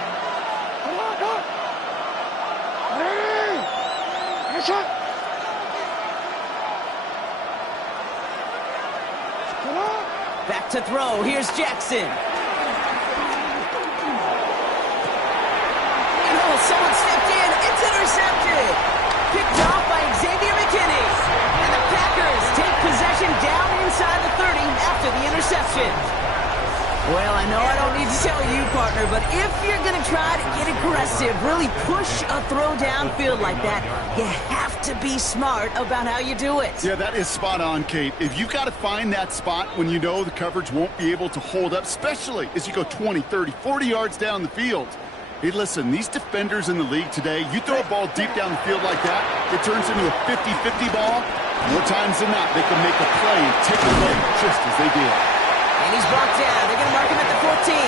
Back to throw. Here's Jackson. Oh, someone stepped in. It's intercepted. Picked off by Xavier McKinney. And the Packers take possession down inside the 30 after the interception. Well, I know I don't need to tell you, partner, but if you're going to try to get aggressive, really push a throw downfield like that, you have to be smart about how you do it. Yeah, that is spot on, Kate. If you've got to find that spot when you know the coverage won't be able to hold up, especially as you go 20, 30, 40 yards down the field. Hey, listen, these defenders in the league today, you throw a ball deep down the field like that, it turns into a 50-50 ball. More times than not, they can make a play and take it away just as they did. And he's brought down. They're going to mark him at the 14.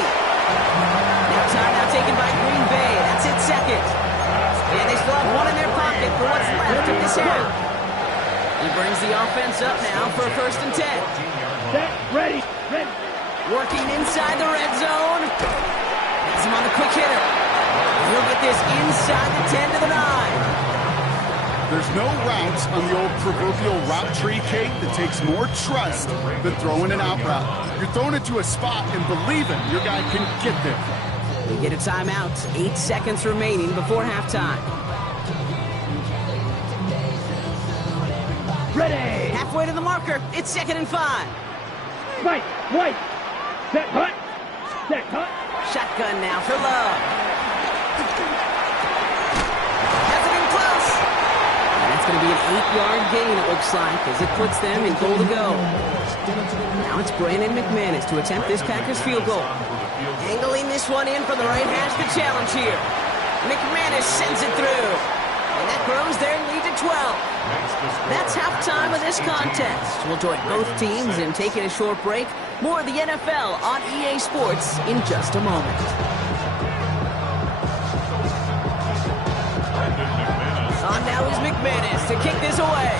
Now timeout taken by Green Bay. That's it, 2nd. And they still have 1 in their pocket for what's left of this half. He brings the offense up now for a 1st and 10. Set. Ready. Working inside the red zone. Has him on the quick hitter. He'll get this inside the 10 to the 9. There's no routes on the old proverbial route tree, Kate, that takes more trust than throwing an out route. You're throwing it to a spot and believing your guy can get there. We get a timeout. 8 seconds remaining before halftime. Ready. Halfway to the marker. It's 2nd and 5. Right. Set. Hut. Shotgun now for Love. Going to be an 8-yard gain, it looks like, as it puts them in goal to go. Now it's Brandon McManus to attempt this Packers field goal. Angling this one in from the right hash, the challenge here. McManus sends it through. And that grows their lead to 12. That's halftime of this contest. We'll join both teams in taking a short break. More of the NFL on EA Sports in just a moment. On now is McManus to kick this away.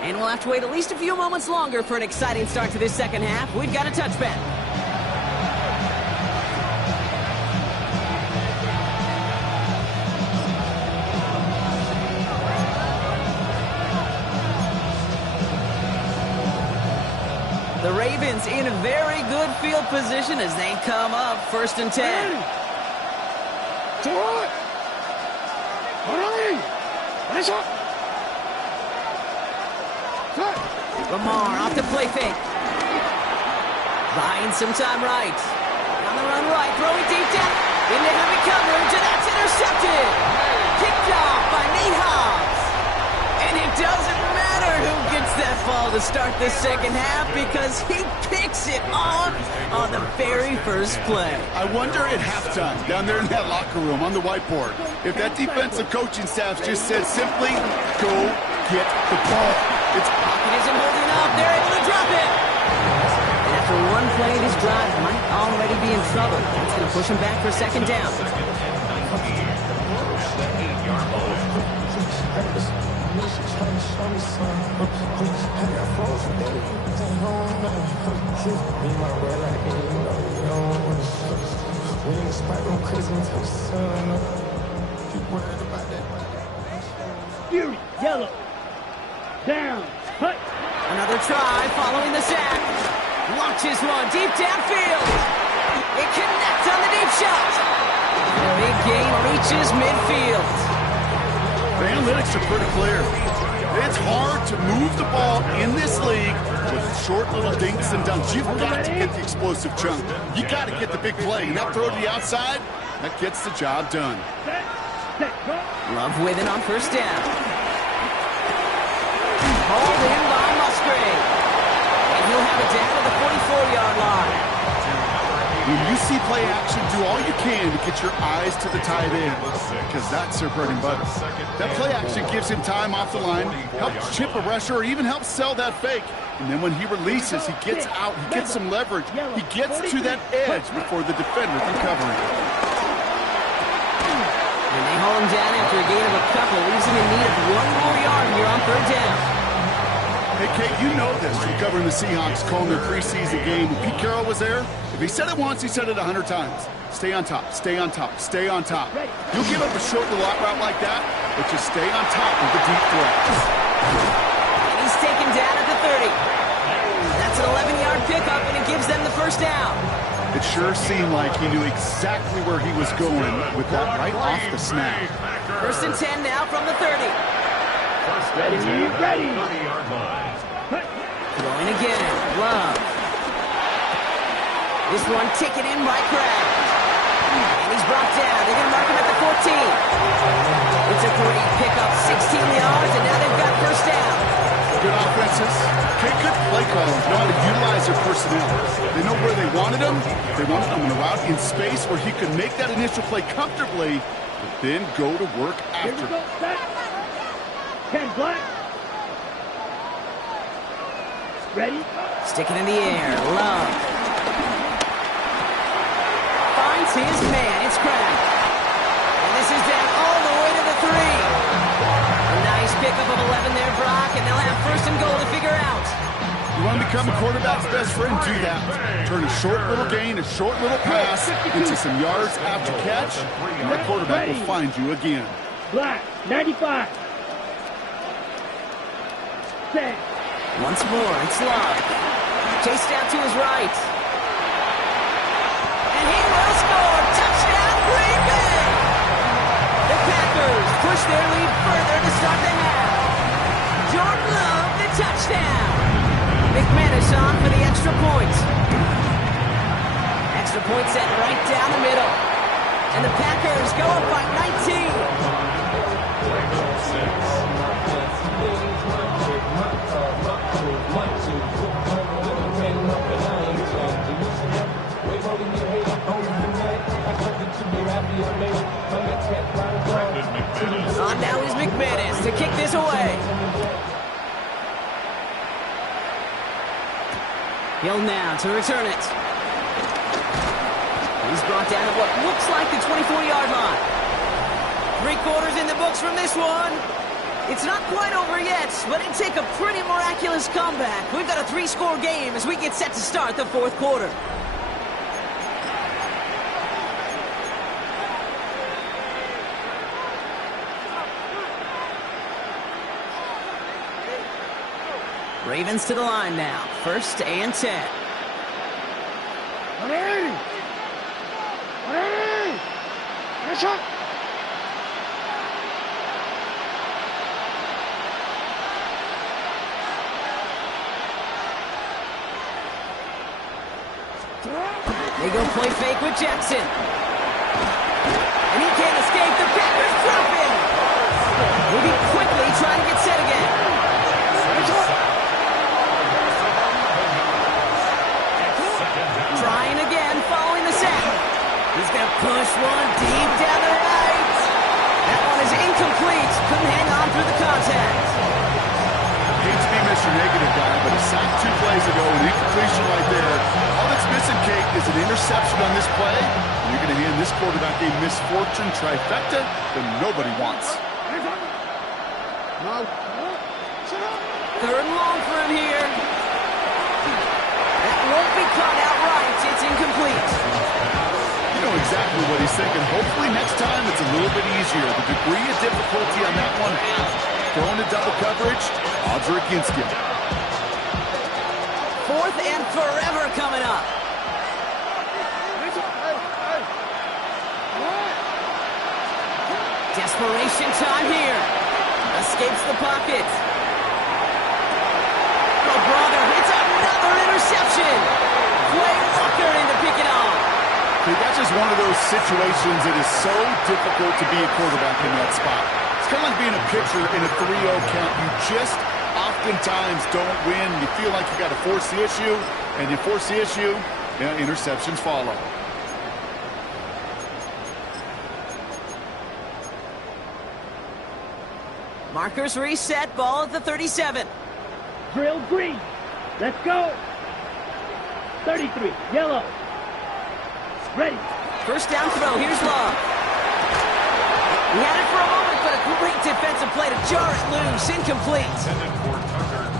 And we'll have to wait at least a few moments longer for an exciting start to this second half. We've got a touchback. The Ravens in a very good field position as they come up 1st and 10. Lamar off the play fake. Buying some time right. On the run right, throwing deep down. Into heavy coverage, and that's intercepted. Kicked off by Nate Hobbs. And it doesn't matter who gets that ball to start the second half because he picks it off on the very first play. I wonder at halftime, down there in that locker room on the whiteboard, if that defensive coaching staff just said simply, go get the ball. Pocket isn't holding up. They're able to drop it. And after one play, this drive might already be in trouble. It's going to push him back for 2nd down. Fury, yellow. Down. Cut. Another try following the sack. Launches one deep downfield. It connects on the deep shot. The big gain reaches midfield. The analytics are pretty clear. It's hard to move the ball in this league with short little dinks and dunks. You've got to get the explosive chunk. You got to get the big play. And that throw to the outside, that gets the job done. Love with it on 1st down. Hauled in by Musgrave. And he'll have it down to the 44-yard line. When you see play action, do all you can to get your eyes to the tight end, because that's their bread and butter. That play action gives him time off the line, helps chip a rusher, or even helps sell that fake. And then when he releases, he gets out, he gets some leverage. He gets to that edge before the defender can cover him. And they haul him down after a gain of a couple, leaves him in need of 1 more yard here on 3rd down. Hey, Kate, you know this from covering the Seahawks, calling their preseason game. When Pete Carroll was there, if he said it once, he said it 100 times. Stay on top, stay on top, stay on top. You'll give up a short little out route like that, but just stay on top of the deep threats. And he's taken down at the 30. That's an 11-yard pickup, and it gives them the 1st down. It sure seemed like he knew exactly where he was going with that right off the snap. 1st and 10 now from the 30. Ready. Going again. Love. This one taken in by Crabbe. And he's brought down. They're going to mark him at the 14. It's a great pickup. 16 yards, and now they've got 1st down. Good offenses. Okay, good play callers know how to utilize their personnel. They know where they wanted him. They wanted him in a route in space where he could make that initial play comfortably, but then go to work after. 10 black. Ready? Stick it in the air. Love. Finds his man. It's Crabbe. And this is down all the way to the 3. A nice pickup of 11 there, Brock, and they'll have 1st and goal to figure out. You want to become a quarterback's best friend? Do that. Turn a short little gain, a short little pass into some yards after catch, and the quarterback will find you again. Black, 95. 10. Once more, it's Love. Chased out to his right. And he will score. Touchdown, Green Bay! The Packers push their lead further to start the half. Jordan Love, the touchdown. McManus on for the extra point. Extra point set right down the middle. And the Packers go up by 19. On now is McManus to kick this away. Hill now to return it. He's brought down at what looks like the 24-yard line. 3 quarters in the books from this one. It's not quite over yet, but it'd take a pretty miraculous comeback. We've got a 3-score game as we get set to start the fourth quarter. Ravens to the line now. 1st and 10. 180! 180! Nice shot! They go play fake with Jackson. And he can't escape. The Packers drop him. Moving quickly, trying to get set again. Trying again, following the sack. He's going to push one deep down the right. That one is incomplete. Couldn't hang on through the contact. Hate to be Mr. Negative guy, but a sack 2 plays ago, an incompletion right there. All that's missing, Kate, is an interception on this play. You're going to hand this quarterback a misfortune trifecta that nobody wants. 3rd and long for him here. That won't be caught outright. It's incomplete. You know exactly what he's thinking. Hopefully next time it's a little bit easier. The degree of difficulty on that one, throwing to double coverage, odds are against him. 4th and forever coming up. Desperation time here. Escapes the pocket. Oh, brother, it's another interception. Quay Walker in to pick it off. See, that's just one of those situations that is so difficult to be a quarterback in that spot. It's kind of like being a pitcher in a 3-0 count. You just oftentimes don't win. You feel like you got to force the issue, and you force the issue, interceptions follow. Markers reset, ball at the 37. Drill green. Let's go. 33, yellow. Ready. 1st down throw, here's Love. He had it for a moment, but a great defensive play to jar it loose. Incomplete.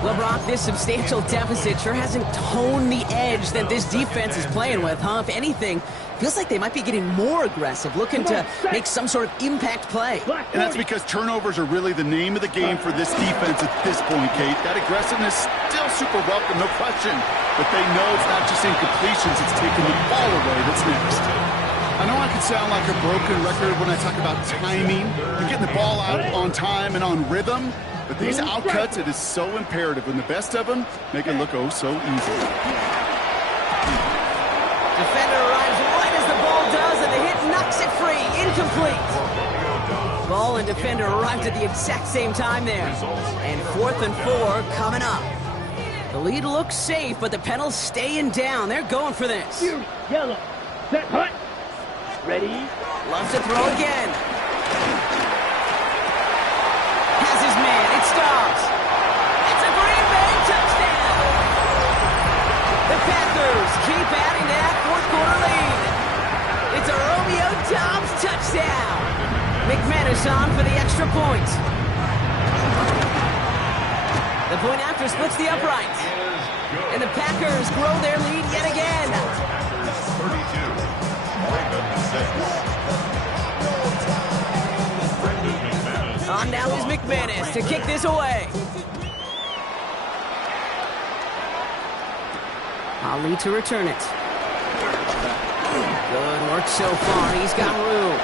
Well, Brock, this substantial deficit sure hasn't toned the edge that this defense is playing with, huh? If anything, feels like they might be getting more aggressive, looking to make some sort of impact play. And that's because turnovers are really the name of the game for this defense at this point, Kate. That aggressiveness still super welcome, no question. But they know it's not just incompletions, it's taking the ball away that's next. I know I can sound like a broken record when I talk about timing and getting the ball out on time and on rhythm, but these outcuts, it is so imperative, and the best of them make it look oh so easy. Defender arrives right as the ball does, and the hit knocks it free. Incomplete. Ball and defender arrived at the exact same time there. And 4th and 4 coming up. The lead looks safe, but the Penals staying down. They're going for this. Yellow. Set, hut. Ready. Loves to throw again. Has his man. It stops. It's a Green Bay touchdown. The Packers keep adding to that 4th quarter lead. It's a Romeo Doubs touchdown. McManus on for the extra point. The point after splits the uprights. And the Packers grow their lead yet again. 32. On now is McManus to kick this away. Ali to return it. Good work so far. He's got room.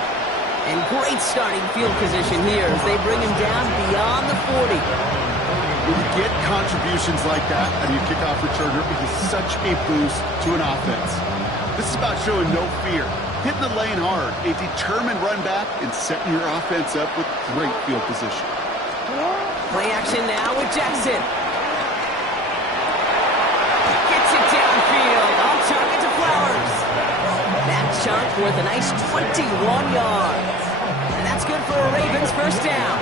And great starting field position here as they bring him down beyond the 40. When you get contributions like that and you kickoff returner, it is such a boost to an offense. This is about showing no fear, hitting the lane hard, a determined run back, and setting your offense up with great field position. Play action now with Jackson. Gets it downfield. On target to Flowers. That chunk worth a nice 21 yards. And that's good for a Ravens 1st down.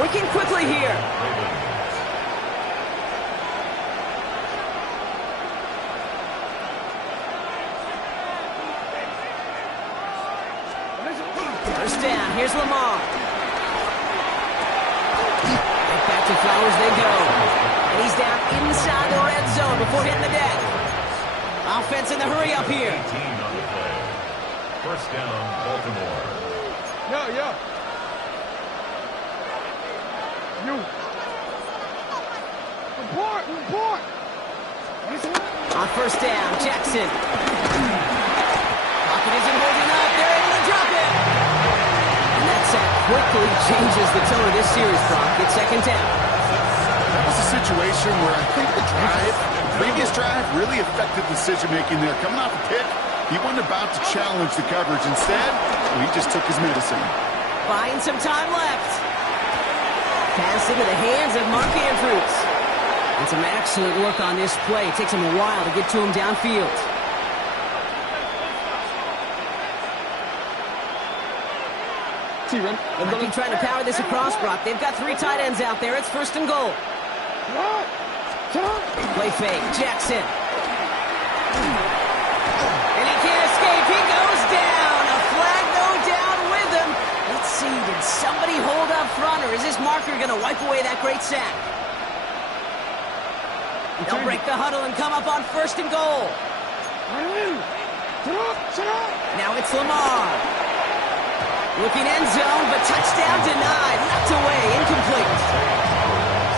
Working quickly here. First down, here's Lamar. Flowers they go. And he's down inside the red zone before hitting the deck. Offense in the hurry up here. 18 on the play. First down, Baltimore. Yo. You. Report. On first down, Jackson. Pocket isn't holding up. They're able to drop it. And that sack quickly changes the tone of this series, Brock. It's second down. That was a situation where I think the previous drive really affected decision-making there. Coming off a pick, he wasn't about to challenge the coverage. Instead, he just took his medicine. Buying some time left. Pass into the hands of Mark Andrews. And some excellent work on this play. It takes him a while to get to him downfield. Keep trying to power this across, Brock. They've got 3 tight ends out there. It's first and goal. Play fake. Jackson. And he can't escape. He goes down. A flag, though, down with him. Let's see. Did somebody hold up front, or is this marker going to wipe away that great sack? They'll break the huddle and come up on first and goal. Now it's Lamar. Looking end zone, but touchdown denied. Knocked away, incomplete.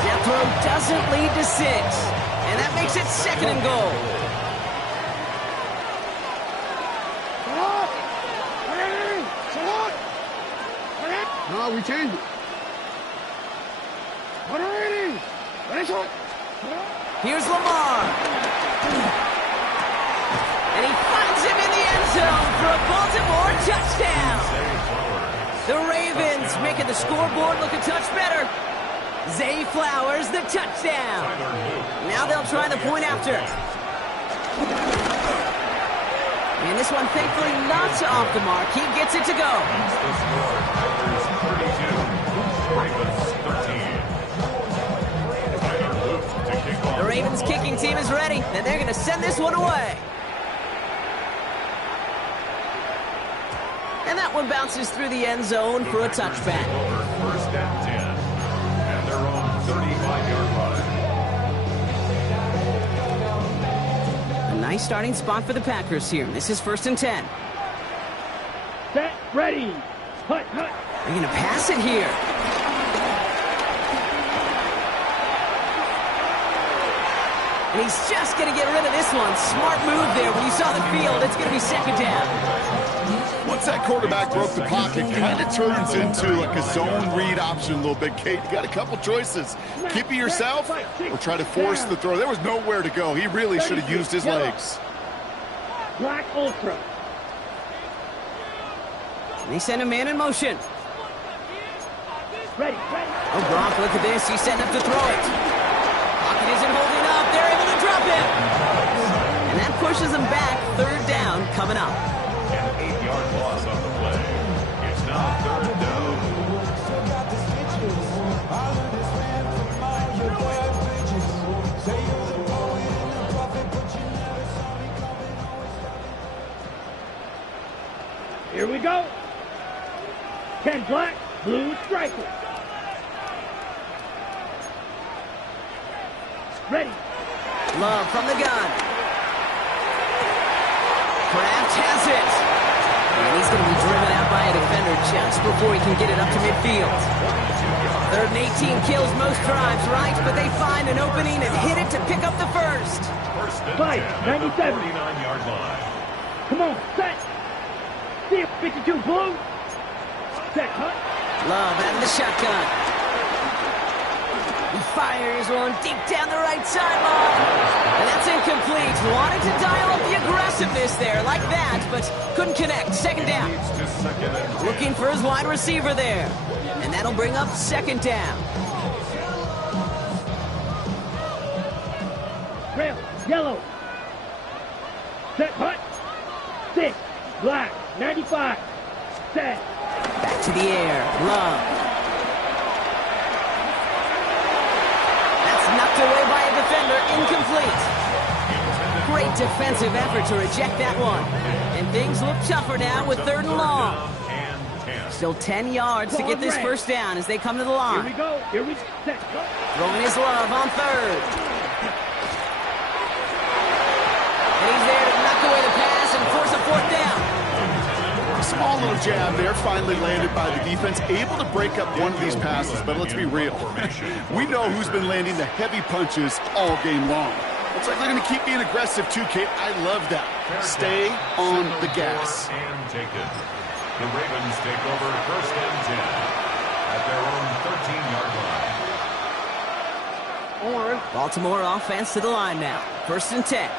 That throw doesn't lead to 6. And that makes it second and goal. No, we changed it. Here's Lamar. And he finds him in the end zone for a Baltimore touchdown. The Ravens making the scoreboard look a touch better. Zay Flowers, the touchdown. Now they'll try the point after. And this one, thankfully, not off the mark. He gets it to go. The Ravens kicking team is ready, and they're going to send this one away. And that one bounces through the end zone for a touchback. First and 10 at their own 35-yard line. A nice starting spot for the Packers here. This is first and 10. Set, ready. Hut. They're going to pass it here. And he's just going to get rid of this one. Smart move there. When you saw the field, it's going to be second down. Once that quarterback broke the pocket, kind of turns into like a zone read option a little bit, Kate. You got a couple choices. Keep it yourself or try to force the throw. There was nowhere to go. He really should have used his legs. Black Ultra. And they send a man in motion. Ready. Oh, Gronk, look at this. He's setting up to throw it. Pocket isn't holding up. They're able to drop it. And that pushes them back. Third down coming up. An 8-yard loss on the play. It's now third down. Here we go. 10 black, blue striker. Ready. Love from the gun. Kraft has it. And he's going to be driven out by a defender just before he can get it up to midfield. Third and 18 kills most drives, right? But they find an opening and hit it to pick up the first. First and Fight, 10 at the 97. 49-yard line. Come on, set. See if 52 blue. Set, hut. Love out of the shotgun. He fires one deep down the right sideline. And that's incomplete. Wanted to dial up the aggressiveness there like that, but couldn't connect. Second down. Looking for his wide receiver there. And that'll bring up second down. Trail, yellow. Set, hut. 6, black, 95. Set. Back to the air. Love. That's knocked away by a defender. Incomplete. Great defensive effort to reject that one. And things look tougher now with third and long. 10. Still 10 yards to get this first down as they come to the line. Here we go. Here we go. Throwing his love on third. And he's there to knock away the pass and force a fourth down. Small little jab there, finally landed by the defense. Able to break up one of these passes, but let's be real. We know who's been landing the heavy punches all game long. Looks like they're going to keep being aggressive too, Kate. I love that. Stay on the gas. And taken. The Ravens take over first and 10 at their own 13-yard line. Baltimore offense to the line now. First and 10.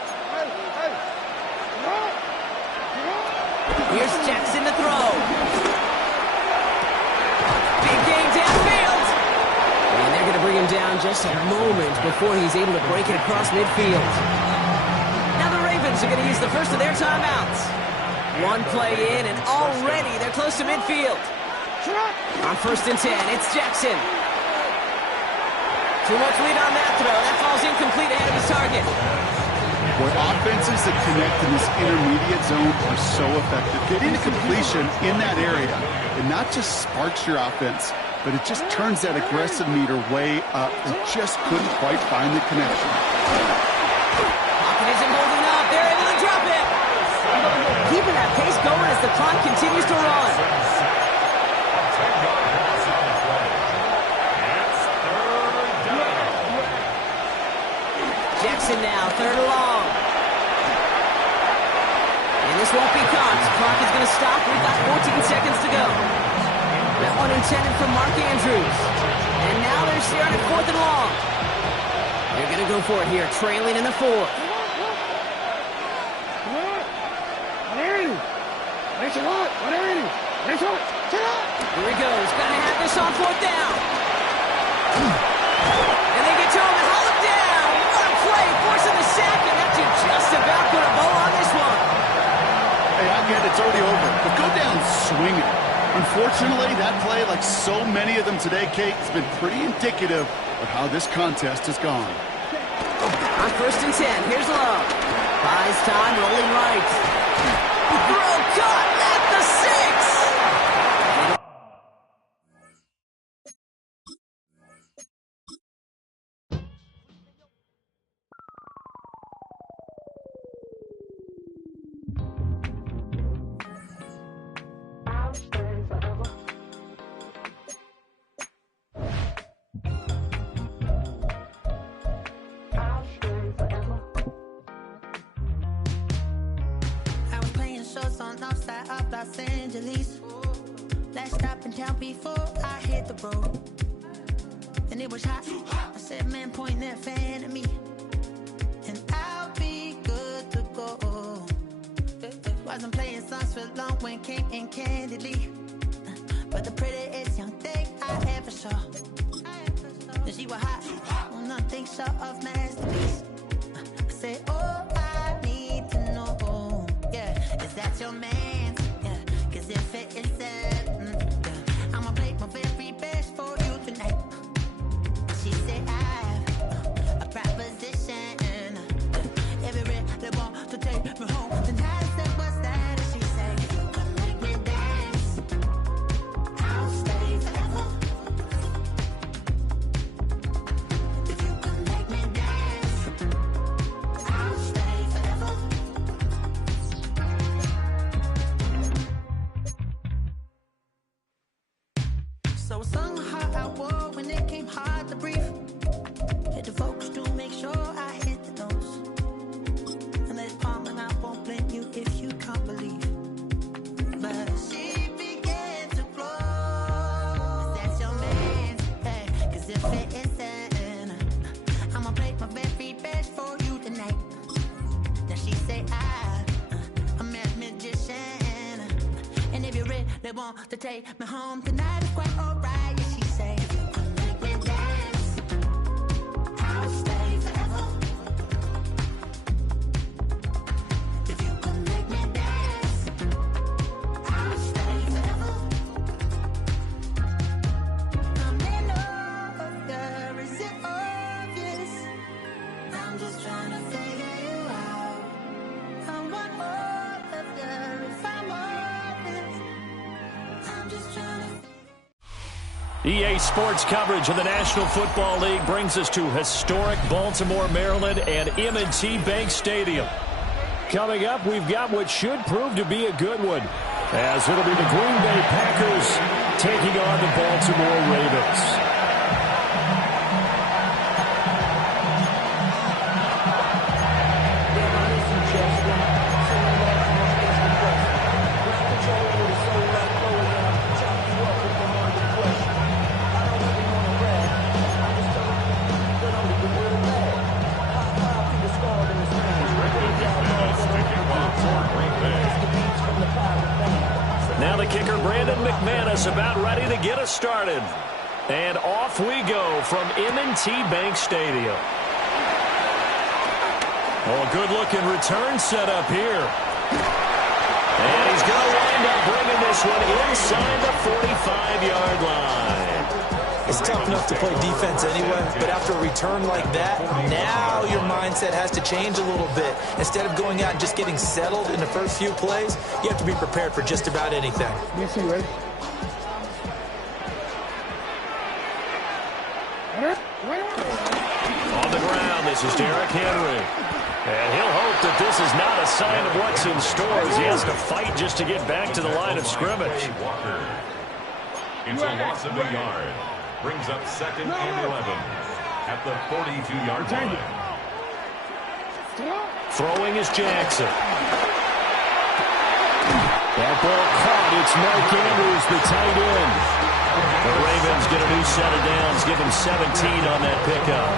Here's Jackson to throw. Big gain downfield. And they're going to bring him down just a moment before he's able to break it across midfield. Now the Ravens are going to use the first of their timeouts. One play in, and already they're close to midfield. On first and 10, it's Jackson. Too much lead on that throw. That falls incomplete ahead of his target. Boy, offenses that connect in this intermediate zone are so effective. Getting a completion in that area, it not just sparks your offense, but it just turns that aggressive meter way up. They just couldn't quite find the connection. Pocket isn't holding up. They're able to drop it. Keeping that pace going as the clock continues to run. Jackson now, third and long. And this won't be caught. The clock is going to stop. We've got 14 seconds to go. That one intended for Mark Andrews. And now they're staring at fourth and long. They're going to go for it here, trailing in the fourth. Here he goes. Going to have this on fourth down. And they get to him and haul him down. What a play, forcing the sack, and that should just about put a bow on this one. Hey, I get it's already over, but go down swinging. Unfortunately, that play, like so many of them today, Kate, has been pretty indicative of how this contest has gone. On first and 10, here's Love. Buys time, rolling right. Throw caught at the 6. Los Angeles. Last stop in town before I hit the road. And it was hot. I said, man, point that fan at me. And I'll be good to go. Wasn't playing songs for long when came in candidly. But the prettiest young thing I ever saw. And she was hot. Well, nothing short of masterpiece. I said, oh, I need to know. Yeah, is that your man? If it isn't, I'ma play my very best for you tonight. She said I have a proposition. Every red they want to take me home tonight. I said, what's that? She said, if you can make me dance, I'll stay forever. If you can make me dance, I'll stay forever. So I sung how I wore when it came hard to breathe. Hit the focus to make sure I hit the notes. And let's palm and I won't blame you if you can't believe. But she began to flow. That's your man, hey, 'cause if it isn't, I'ma play my very best for you tonight. Now she say I'm a magician. And if you're ready, they want to take me home tonight. It's quite alright. Yeah, she say, if you can make me dance, I'll stay forever. If you can make me dance, I'll stay forever. I'm in love, yeah, is it obvious? I'm just trying to figure you out. I want all of you if I'm honest. I'm just EA Sports coverage of the National Football League brings us to historic Baltimore, Maryland and M&T Bank Stadium. Coming up, we've got what should prove to be a good one, as it'll be the Green Bay Packers taking on the Baltimore Ravens. About ready to get us started. And off we go from M&T Bank Stadium. Oh, a good-looking return set up here. And he's going to wind up bringing this one inside the 45-yard line. It's tough enough to play defense anyway, but after a return like that, now your mindset has to change a little bit. Instead of going out and just getting settled in the first few plays, you have to be prepared for just about anything. Yes, you ready? On the ground, this is Derrick Henry. And he'll hope that this is not a sign of what's in store as he has to fight just to get back to the line of scrimmage. It's a loss of a yard. Brings up 2nd and 11 at the 42-yard line. Throwing is Jackson. That ball caught. It's Mark Andrews, the tight end. The Ravens get a new set of downs, give him 17 on that pickup.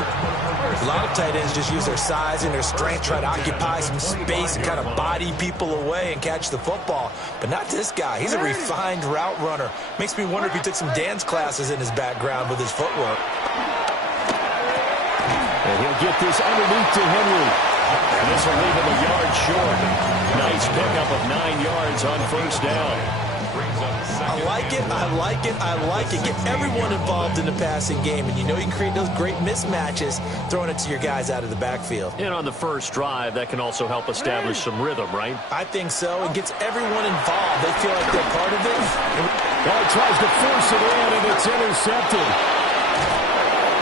A lot of tight ends just use their size and their strength, try to occupy some space and kind of body people away and catch the football. But not this guy. He's a refined route runner. Makes me wonder if he took some dance classes in his background with his footwork. And he'll get this underneath to Henry. And this will leave him a yard short. Nice pickup of 9 yards on first down. I like it, I like it, I like it. Get everyone involved in the passing game, and you know you can create those great mismatches throwing it to your guys out of the backfield. And on the first drive, that can also help establish some rhythm, right? I think so. It gets everyone involved. They feel like they're part of it. Well, he tries to force it in, and it's intercepted.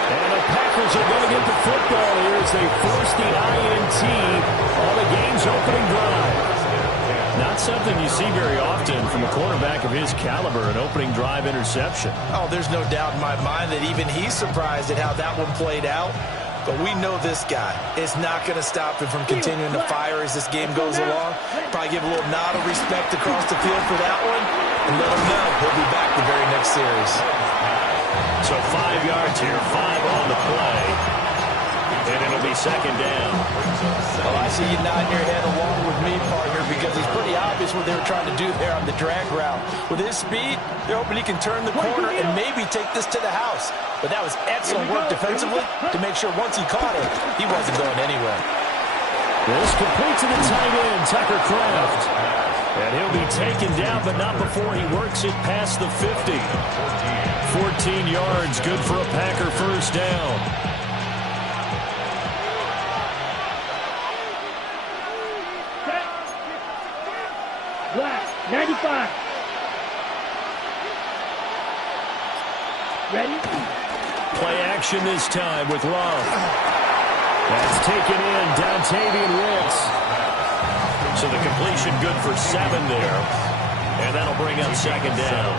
And the Packers are going to get the football here as they force the INT on the game's opening drive. Not something you see very often from a quarterback of his caliber, an opening drive interception. Oh, there's no doubt in my mind that even he's surprised at how that one played out. But we know this guy is not going to stop him from continuing to fire as this game goes along. Probably give a little nod of respect across the field for that one and let him know he'll be back the very next series. So 5 yards here, 5 on the play. And it'll be second down. Well, I see you nodding your head along with me, partner, because it's pretty obvious what they were trying to do there on the drag route. With his speed, they're hoping he can turn the corner and maybe take this to the house. But that was excellent work defensively to make sure once he caught it, he wasn't going anywhere. This complete to the tight end, Tucker Kraft. And he'll be taken down, but not before he works it past the 50. 14 yards, good for a Packer first down. Black, 95. Ready? Play action this time with Love. That's taken in, Dontavian Wentz. So the completion good for 7 there. And that'll bring up second down.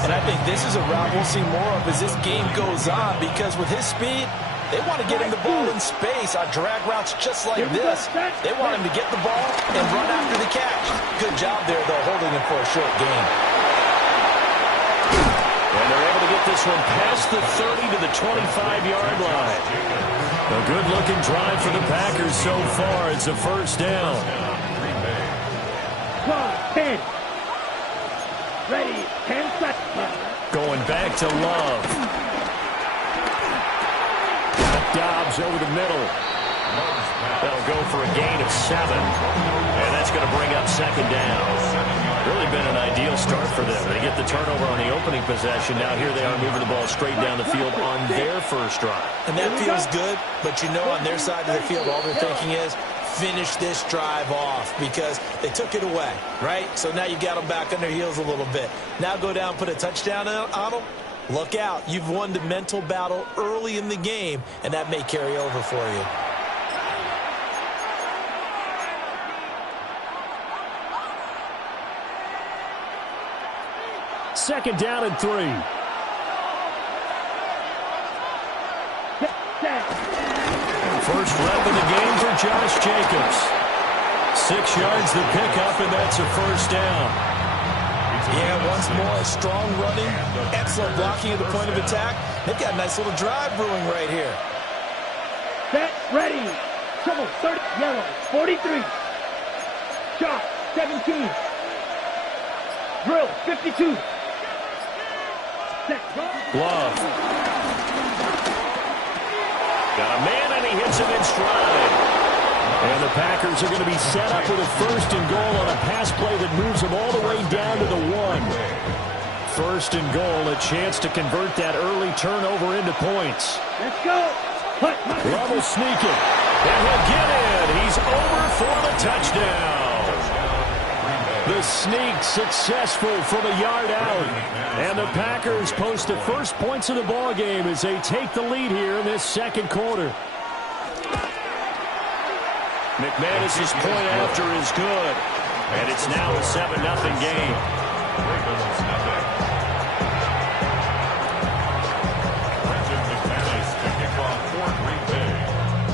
And I think this is a route we'll see more of as this game goes on, because with his speed, they want to get him the ball in space on drag routes just like this. They want him to get the ball and run after the catch. Good job there, though, holding him for a short gain. And they're able to get this one past the 30 to the 25-yard line. A good-looking drive for the Packers so far. It's a first down. 10. Ready, 10 seconds. Going back to Love. Dobbs over the middle. That'll go for a gain of 7. And that's going to bring up second down. Really been an ideal start for them. They get the turnover on the opening possession. Now here they are moving the ball straight down the field on their first drive. And that feels good, but you know on their side of the field all they're thinking is finish this drive off because they took it away, right? So now you got them back on their heels a little bit. Now go down, put a touchdown on them. Look out. You've won the mental battle early in the game, and that may carry over for you. Second down and 3. First rep of the game for Josh Jacobs. 6 yards the pickup, and that's a first down. Yeah, once more, strong running, excellent blocking at the point of attack. They've got a nice little drive brewing right here. Set, ready. Trouble, 30, yellow, 43. Shot, 17. Drill, 52. Set, go. Love. Got a man, and he hits him in stride. And the Packers are going to be set up with a first and goal on a pass play that moves them all the way down to the 1. First and goal, a chance to convert that early turnover into points. Let's go. Love will sneak it. And he'll get in. He's over for the touchdown. The sneak successful from a yard out. And the Packers post the first points of the ballgame as they take the lead here in this second quarter. McManus's point after is good. And it's now a 7-0 game.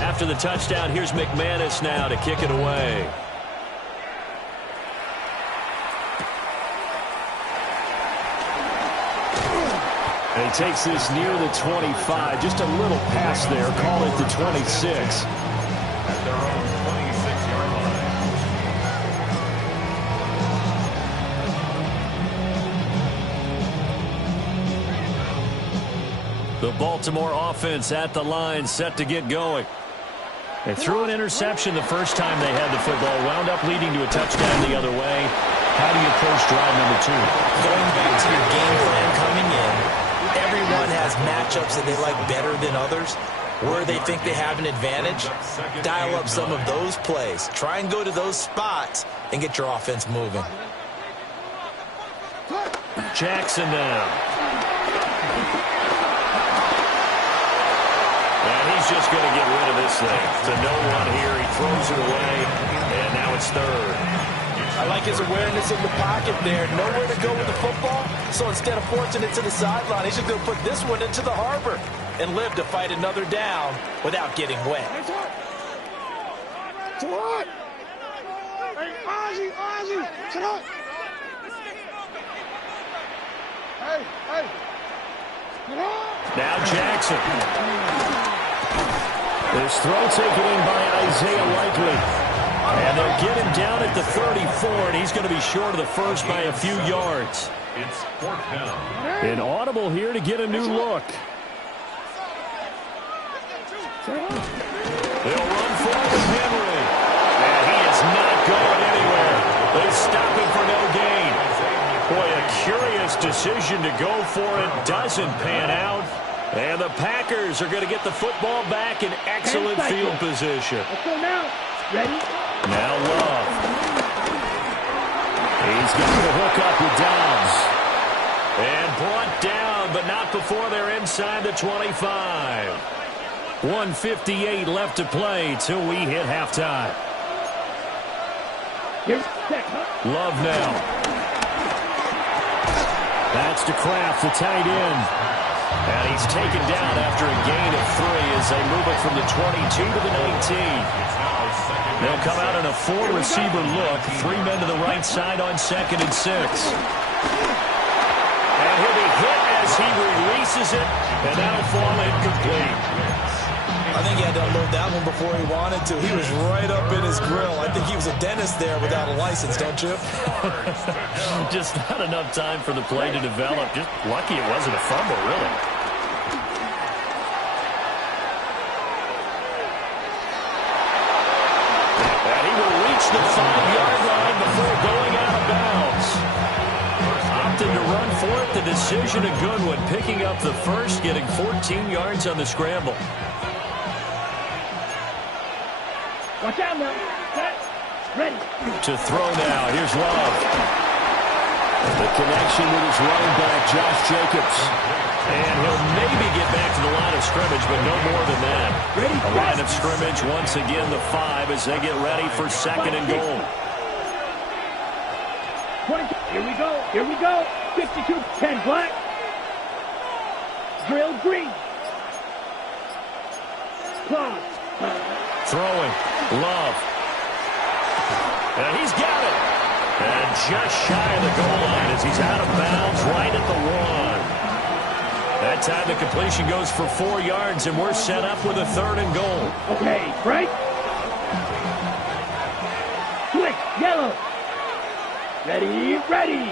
After the touchdown, here's McManus now to kick it away. And he takes this near the 25. Just a little pass there. Call it the 26. At their own 26-yard line. The Baltimore offense at the line, set to get going. They threw an interception the first time they had the football, wound up leading to a touchdown the other way. How do you approach drive number 2? Going back to your game plan coming in, everyone has matchups that they like better than others. Where they think they have an advantage, dial up some of those plays. Try and go to those spots and get your offense moving. Jackson now. And he's just going to get rid of this thing. To no one here. He throws it away, and now it's third. I like his awareness in the pocket there. Nowhere to go with the football, so instead of forcing it to the sideline, he's just going to put this one into the harbor and live to fight another down without getting wet. Now Jackson. This throw taken in by Isaiah Likely. And they'll get him down at the 34, and he's going to be short of the first by a few yards. It's fourth down. An audible here to get a new look. They'll run forward with Henry. And he is not going anywhere. They stop him for no gain. Boy, a curious decision to go for it. Doesn't pan out. And the Packers are going to get the football back in excellent field position. Let's go now. Ready? Now Love. He's got the hook up with Dobbs. And brought down, but not before they're inside the 25. 1:58 left to play till we hit halftime. Love now. That's to Kraft, the tight end. And he's taken down after a gain of 3 as they move it from the 22 to the 19. They'll come out in a 4-receiver look. 3 men to the right side on 2nd and 6. And he'll be hit as he releases it, and that'll fall incomplete. I think he had to unload that one before he wanted to. He was right up in his grill. I think he was a dentist there without a license, don't you? Just not enough time for the play to develop. Just lucky it wasn't a fumble, really. And he will reach the 5-yard line before going out of bounds. Opted to run for it. The decision a good one. Picking up the first, getting 14 yards on the scramble. Watch out now. Set. Ready. To throw now. Here's Love. The connection with his running back, Josh Jacobs. And he'll maybe get back to the line of scrimmage, but no more than that. A line of scrimmage, once again, the 5 as they get ready for 2nd and goal. 22. Here we go. Here we go. 52. 10 black. Drill green. Plum. Throwing. Love. And he's got it. And just shy of the goal line as he's out of bounds right at the 1. That time the completion goes for 4 yards, and we're set up with a 3rd and goal. Okay, right? Switch. Yellow. Ready, ready,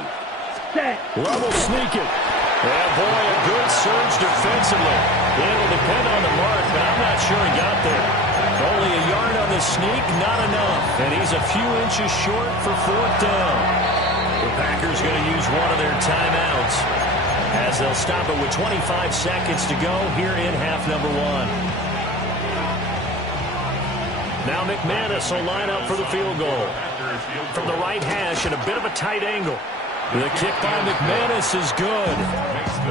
set. Love will sneak it. And boy, a good surge defensively. It'll depend on the mark, but I'm not sure he got there. Only a yard on the sneak, not enough. And he's a few inches short for 4th down. The Packers going to use one of their timeouts as they'll stop it with 25 seconds to go here in half number 1. Now McManus will line up for the field goal. From the right hash at a bit of a tight angle. The kick by McManus is good.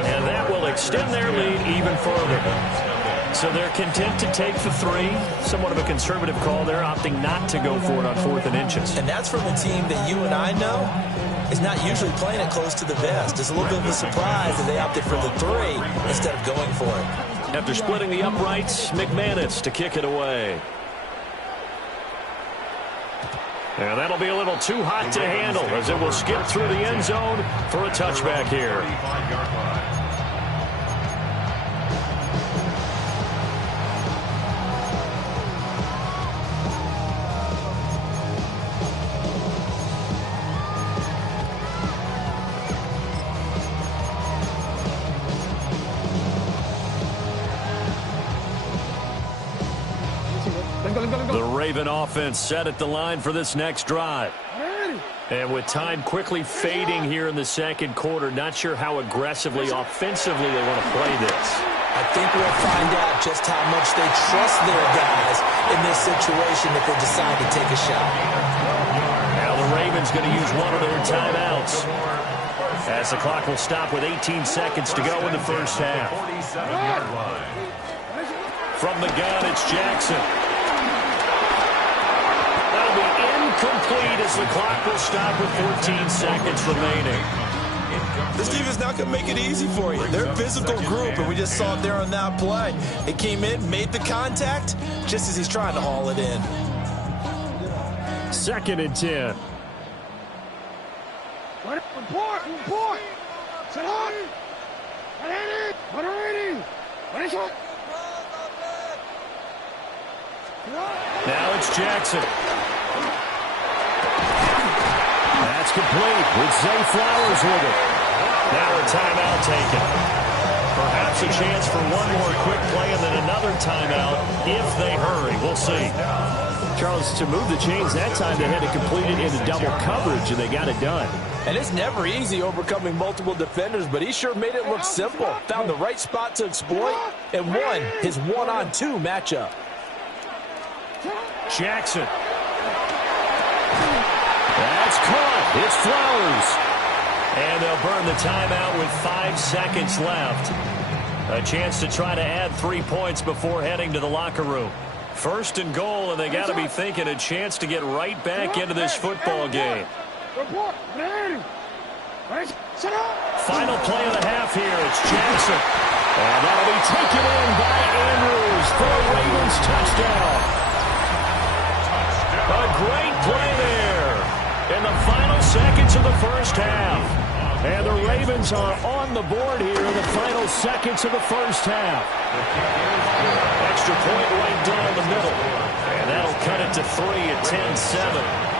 And that will extend their lead even further. So they're content to take the 3. Somewhat of a conservative call. They're opting not to go for it on 4th and inches. And that's from a team that you and I know is not usually playing it close to the vest. It's a little bit of a surprise that they opted for the 3 instead of going for it. After splitting the uprights, McManus to kick it away. And that'll be a little too hot to handle as it will skip through the end zone for a touchback here. The Raven offense set at the line for this next drive. And with time quickly fading here in the 2nd quarter, not sure how aggressively, offensively they want to play this. I think we'll find out just how much they trust their guys in this situation if they decide to take a shot. Now the Ravens going to use one of their timeouts as the clock will stop with 18 seconds to go in the first half. From the gun, it's Jackson. That'll be incomplete as the clock will stop with 14 seconds remaining. This team is not going to make it easy for you. They're a physical group, and we just saw it there on that play. It came in, made the contact, just as he's trying to haul it in. 2nd and 10. Report. Set on. Now it's Jackson. That's complete with Zay Flowers with it. Now a timeout taken. Perhaps a chance for one more quick play and then another timeout if they hurry. We'll see. Charles, to move the chains that time, they had to complete it into double coverage, and they got it done. And it's never easy overcoming multiple defenders, but he sure made it look simple. Found the right spot to exploit and won his 1-on-2 matchup. Jackson. That's caught. It's Flowers. And they'll burn the timeout with 5 seconds left. A chance to try to add 3 points before heading to the locker room. 1st and goal, and they got to be thinking a chance to get right back into this football game. Final play of the half here. It's Jackson. And that'll be taken in by Andrews for a Ravens touchdown. A great play there in the final seconds of the first half. And the Ravens are on the board here in the final seconds of the first half. Extra point right down the middle. And that'll cut it to 3 at 10-7.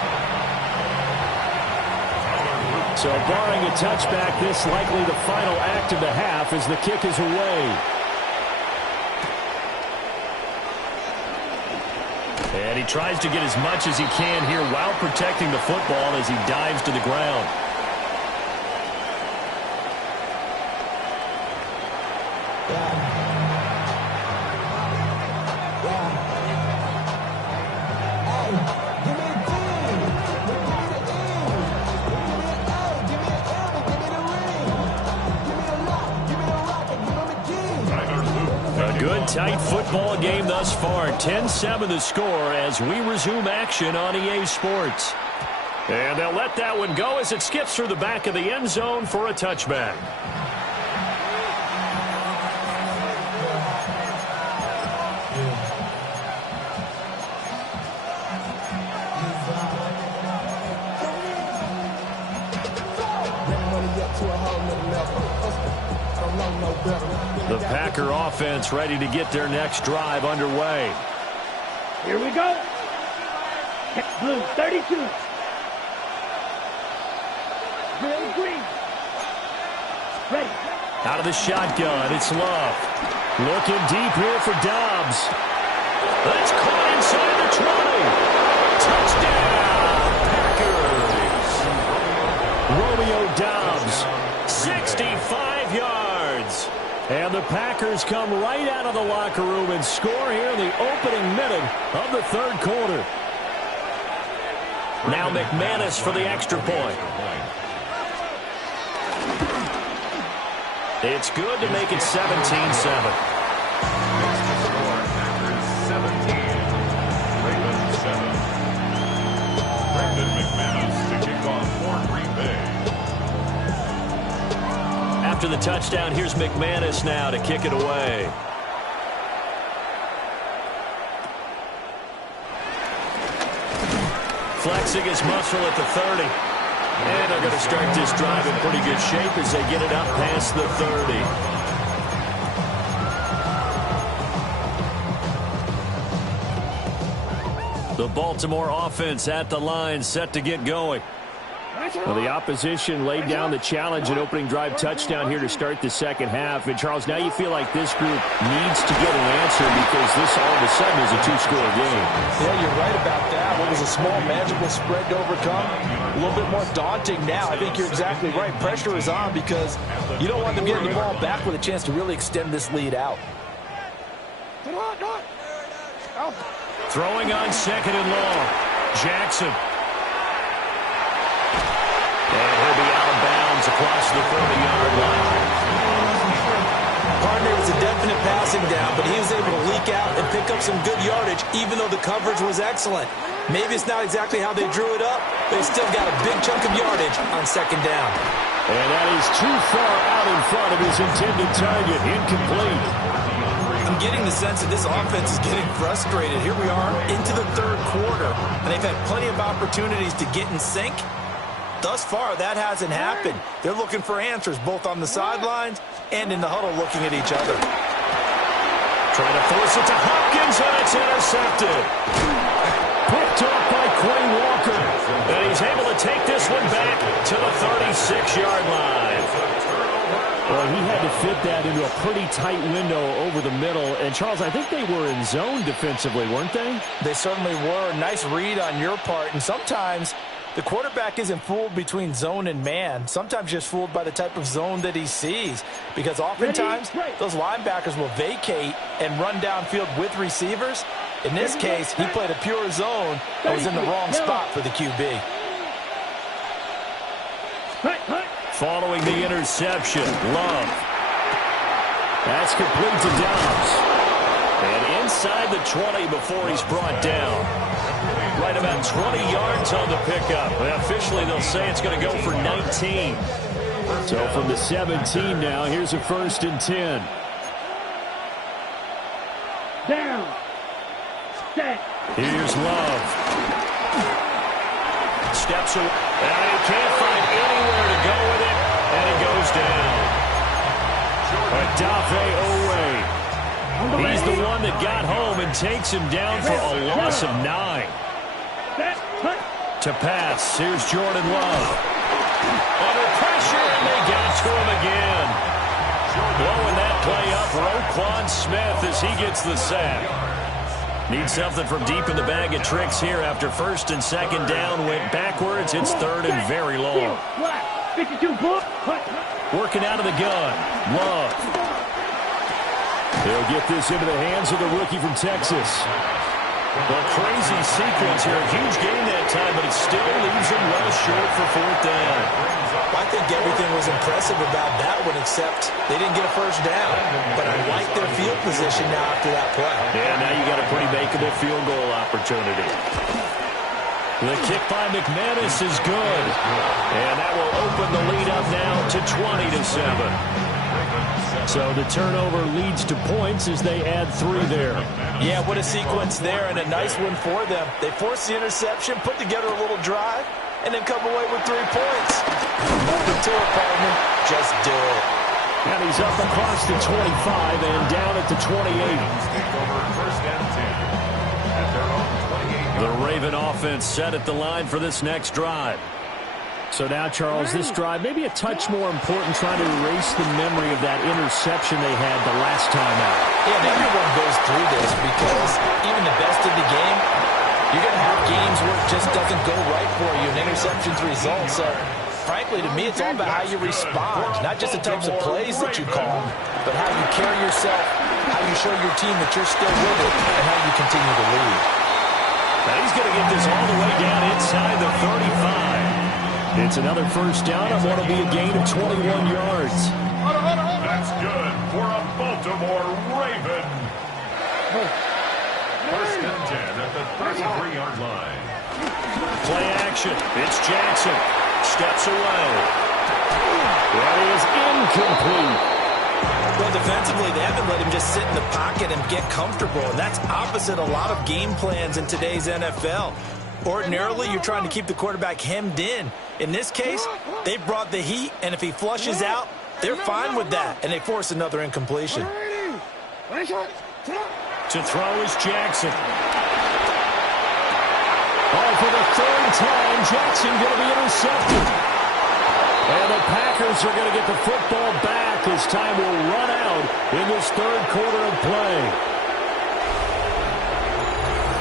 So barring a touchback, this likely the final act of the half as the kick is away. And he tries to get as much as he can here while protecting the football as he dives to the ground. tight football game thus far. 10-7 the score as we resume action on EA Sports. And they'll let that one go as it skips through the back of the end zone for a touchback. The Packer offense ready to get their next drive underway. Here we go. Blue 32. Bill Green. Ready. Out of the shotgun, it's Love. Looking deep here for Dobbs. That's caught inside the 20. Touchdown, Packers. Romeo Dobbs, 65 yards. And the Packers come right out of the locker room and score here in the opening minute of the third quarter. Now McManus for the extra point. It's good to make it 17-7. After the touchdown, here's McManus now to kick it away. Flexing his muscle at the 30. And they're going to start this drive in pretty good shape as they get it up past the 30. The Baltimore offense at the line, set to get going. Well, the opposition laid down the challenge and opening drive touchdown here to start the second half. And, Charles, now you feel like this group needs to get an answer because this all of a sudden is a two-score game. Yeah, you're right about that. What was a small, manageable spread to overcome, a little bit more daunting now. I think you're exactly right. Pressure is on because you don't want them getting the ball back with a chance to really extend this lead out. Throwing on second and long. Jackson. And he'll be out of bounds across the 40-yard line. Partner was a definite passing down, but he was able to leak out and pick up some good yardage, even though the coverage was excellent. Maybe it's not exactly how they drew it up, but they still got a big chunk of yardage on second down. And that is too far out in front of his intended target. Incomplete. I'm getting the sense that this offense is getting frustrated. Here we are into the third quarter, and they've had plenty of opportunities to get in sync. Thus far, that hasn't happened. They're looking for answers both on the sidelines and in the huddle looking at each other. Trying to force it to Hopkins, and it's intercepted. Picked off by Quay Walker. And he's able to take this one back to the 36-yard line. Well, he had to fit that into a pretty tight window over the middle. And, Charles, I think they were in zone defensively, weren't they? They certainly were. Nice read on your part. And sometimes the quarterback isn't fooled between zone and man. Sometimes just fooled by the type of zone that he sees. Because oftentimes, those linebackers will vacate and run downfield with receivers. In this case, he played a pure zone and was in the wrong spot for the QB. Following the interception, Love. That's complete to Dobbs. And inside the 20 before he's brought down. Right about 20 yards on the pickup. And officially, they'll say it's going to go for 19. So from the 17 now, here's a 1st and 10. Down. Set. Here's Love. Steps away. And he can't find anywhere to go with it. And it goes down. Odafe Owe. He's the one that got home and takes him down for a loss of 9. To pass, here's Jordan Love. Under pressure, and they got to him again. Blowing that play up, Roquan Smith as he gets the sack. Needs something from deep in the bag of tricks here after 1st and 2nd down. Went backwards, it's 3rd and very long. Working out of the gun, Love. They'll get this into the hands of the rookie from Texas. Well, crazy sequence here. A huge gain that time, but it still leaves them well short for fourth down. I think everything was impressive about that one, except they didn't get a first down. But I like their field position now after that play. Yeah, now you got a pretty makeable field goal opportunity. The kick by McManus is good. And that will open the lead up now to 20-7. So the turnover leads to points as they add 3 there. Yeah, what a sequence there, and a nice one for them. They force the interception, put together a little drive, and then come away with 3 points. Move it to it, partner. Just do it. And he's up across the 25 and down at the 28. The Raven offense set at the line for this next drive. So now, Charles, this drive maybe a touch more important, trying to erase the memory of that interception they had the last time out. Yeah, and everyone goes through this because even the best of the game, you're going to have games where it just doesn't go right for you, and interceptions result. So, frankly, to me, it's all about how you respond, not just the types of plays that you call, but how you carry yourself, how you show your team that you're still with it, and how you continue to lead. Now he's going to get this all the way down inside the 35. It's another first down on what will be a gain of 21 yards. That's good for a Baltimore Raven. First and 10 at the 33-yard line. Play action. It's Jackson. Steps away. That is incomplete. Well, defensively, they haven't let him just sit in the pocket and get comfortable, and that's opposite a lot of game plans in today's NFL. Ordinarily, you're trying to keep the quarterback hemmed in. In this case, they brought the heat, and if he flushes out, they're fine with that, and they force another incompletion. To throw is Jackson. Oh, for the 3rd time, Jackson going to be intercepted. And the Packers are going to get the football back as time will run out in this 3rd quarter of play.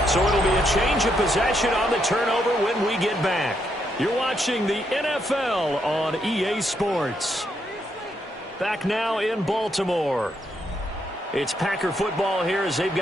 So it'll be a change of possession on the turnover when we get back. You're watching the NFL on EA Sports. Back now in Baltimore. It's Packer football here as they've got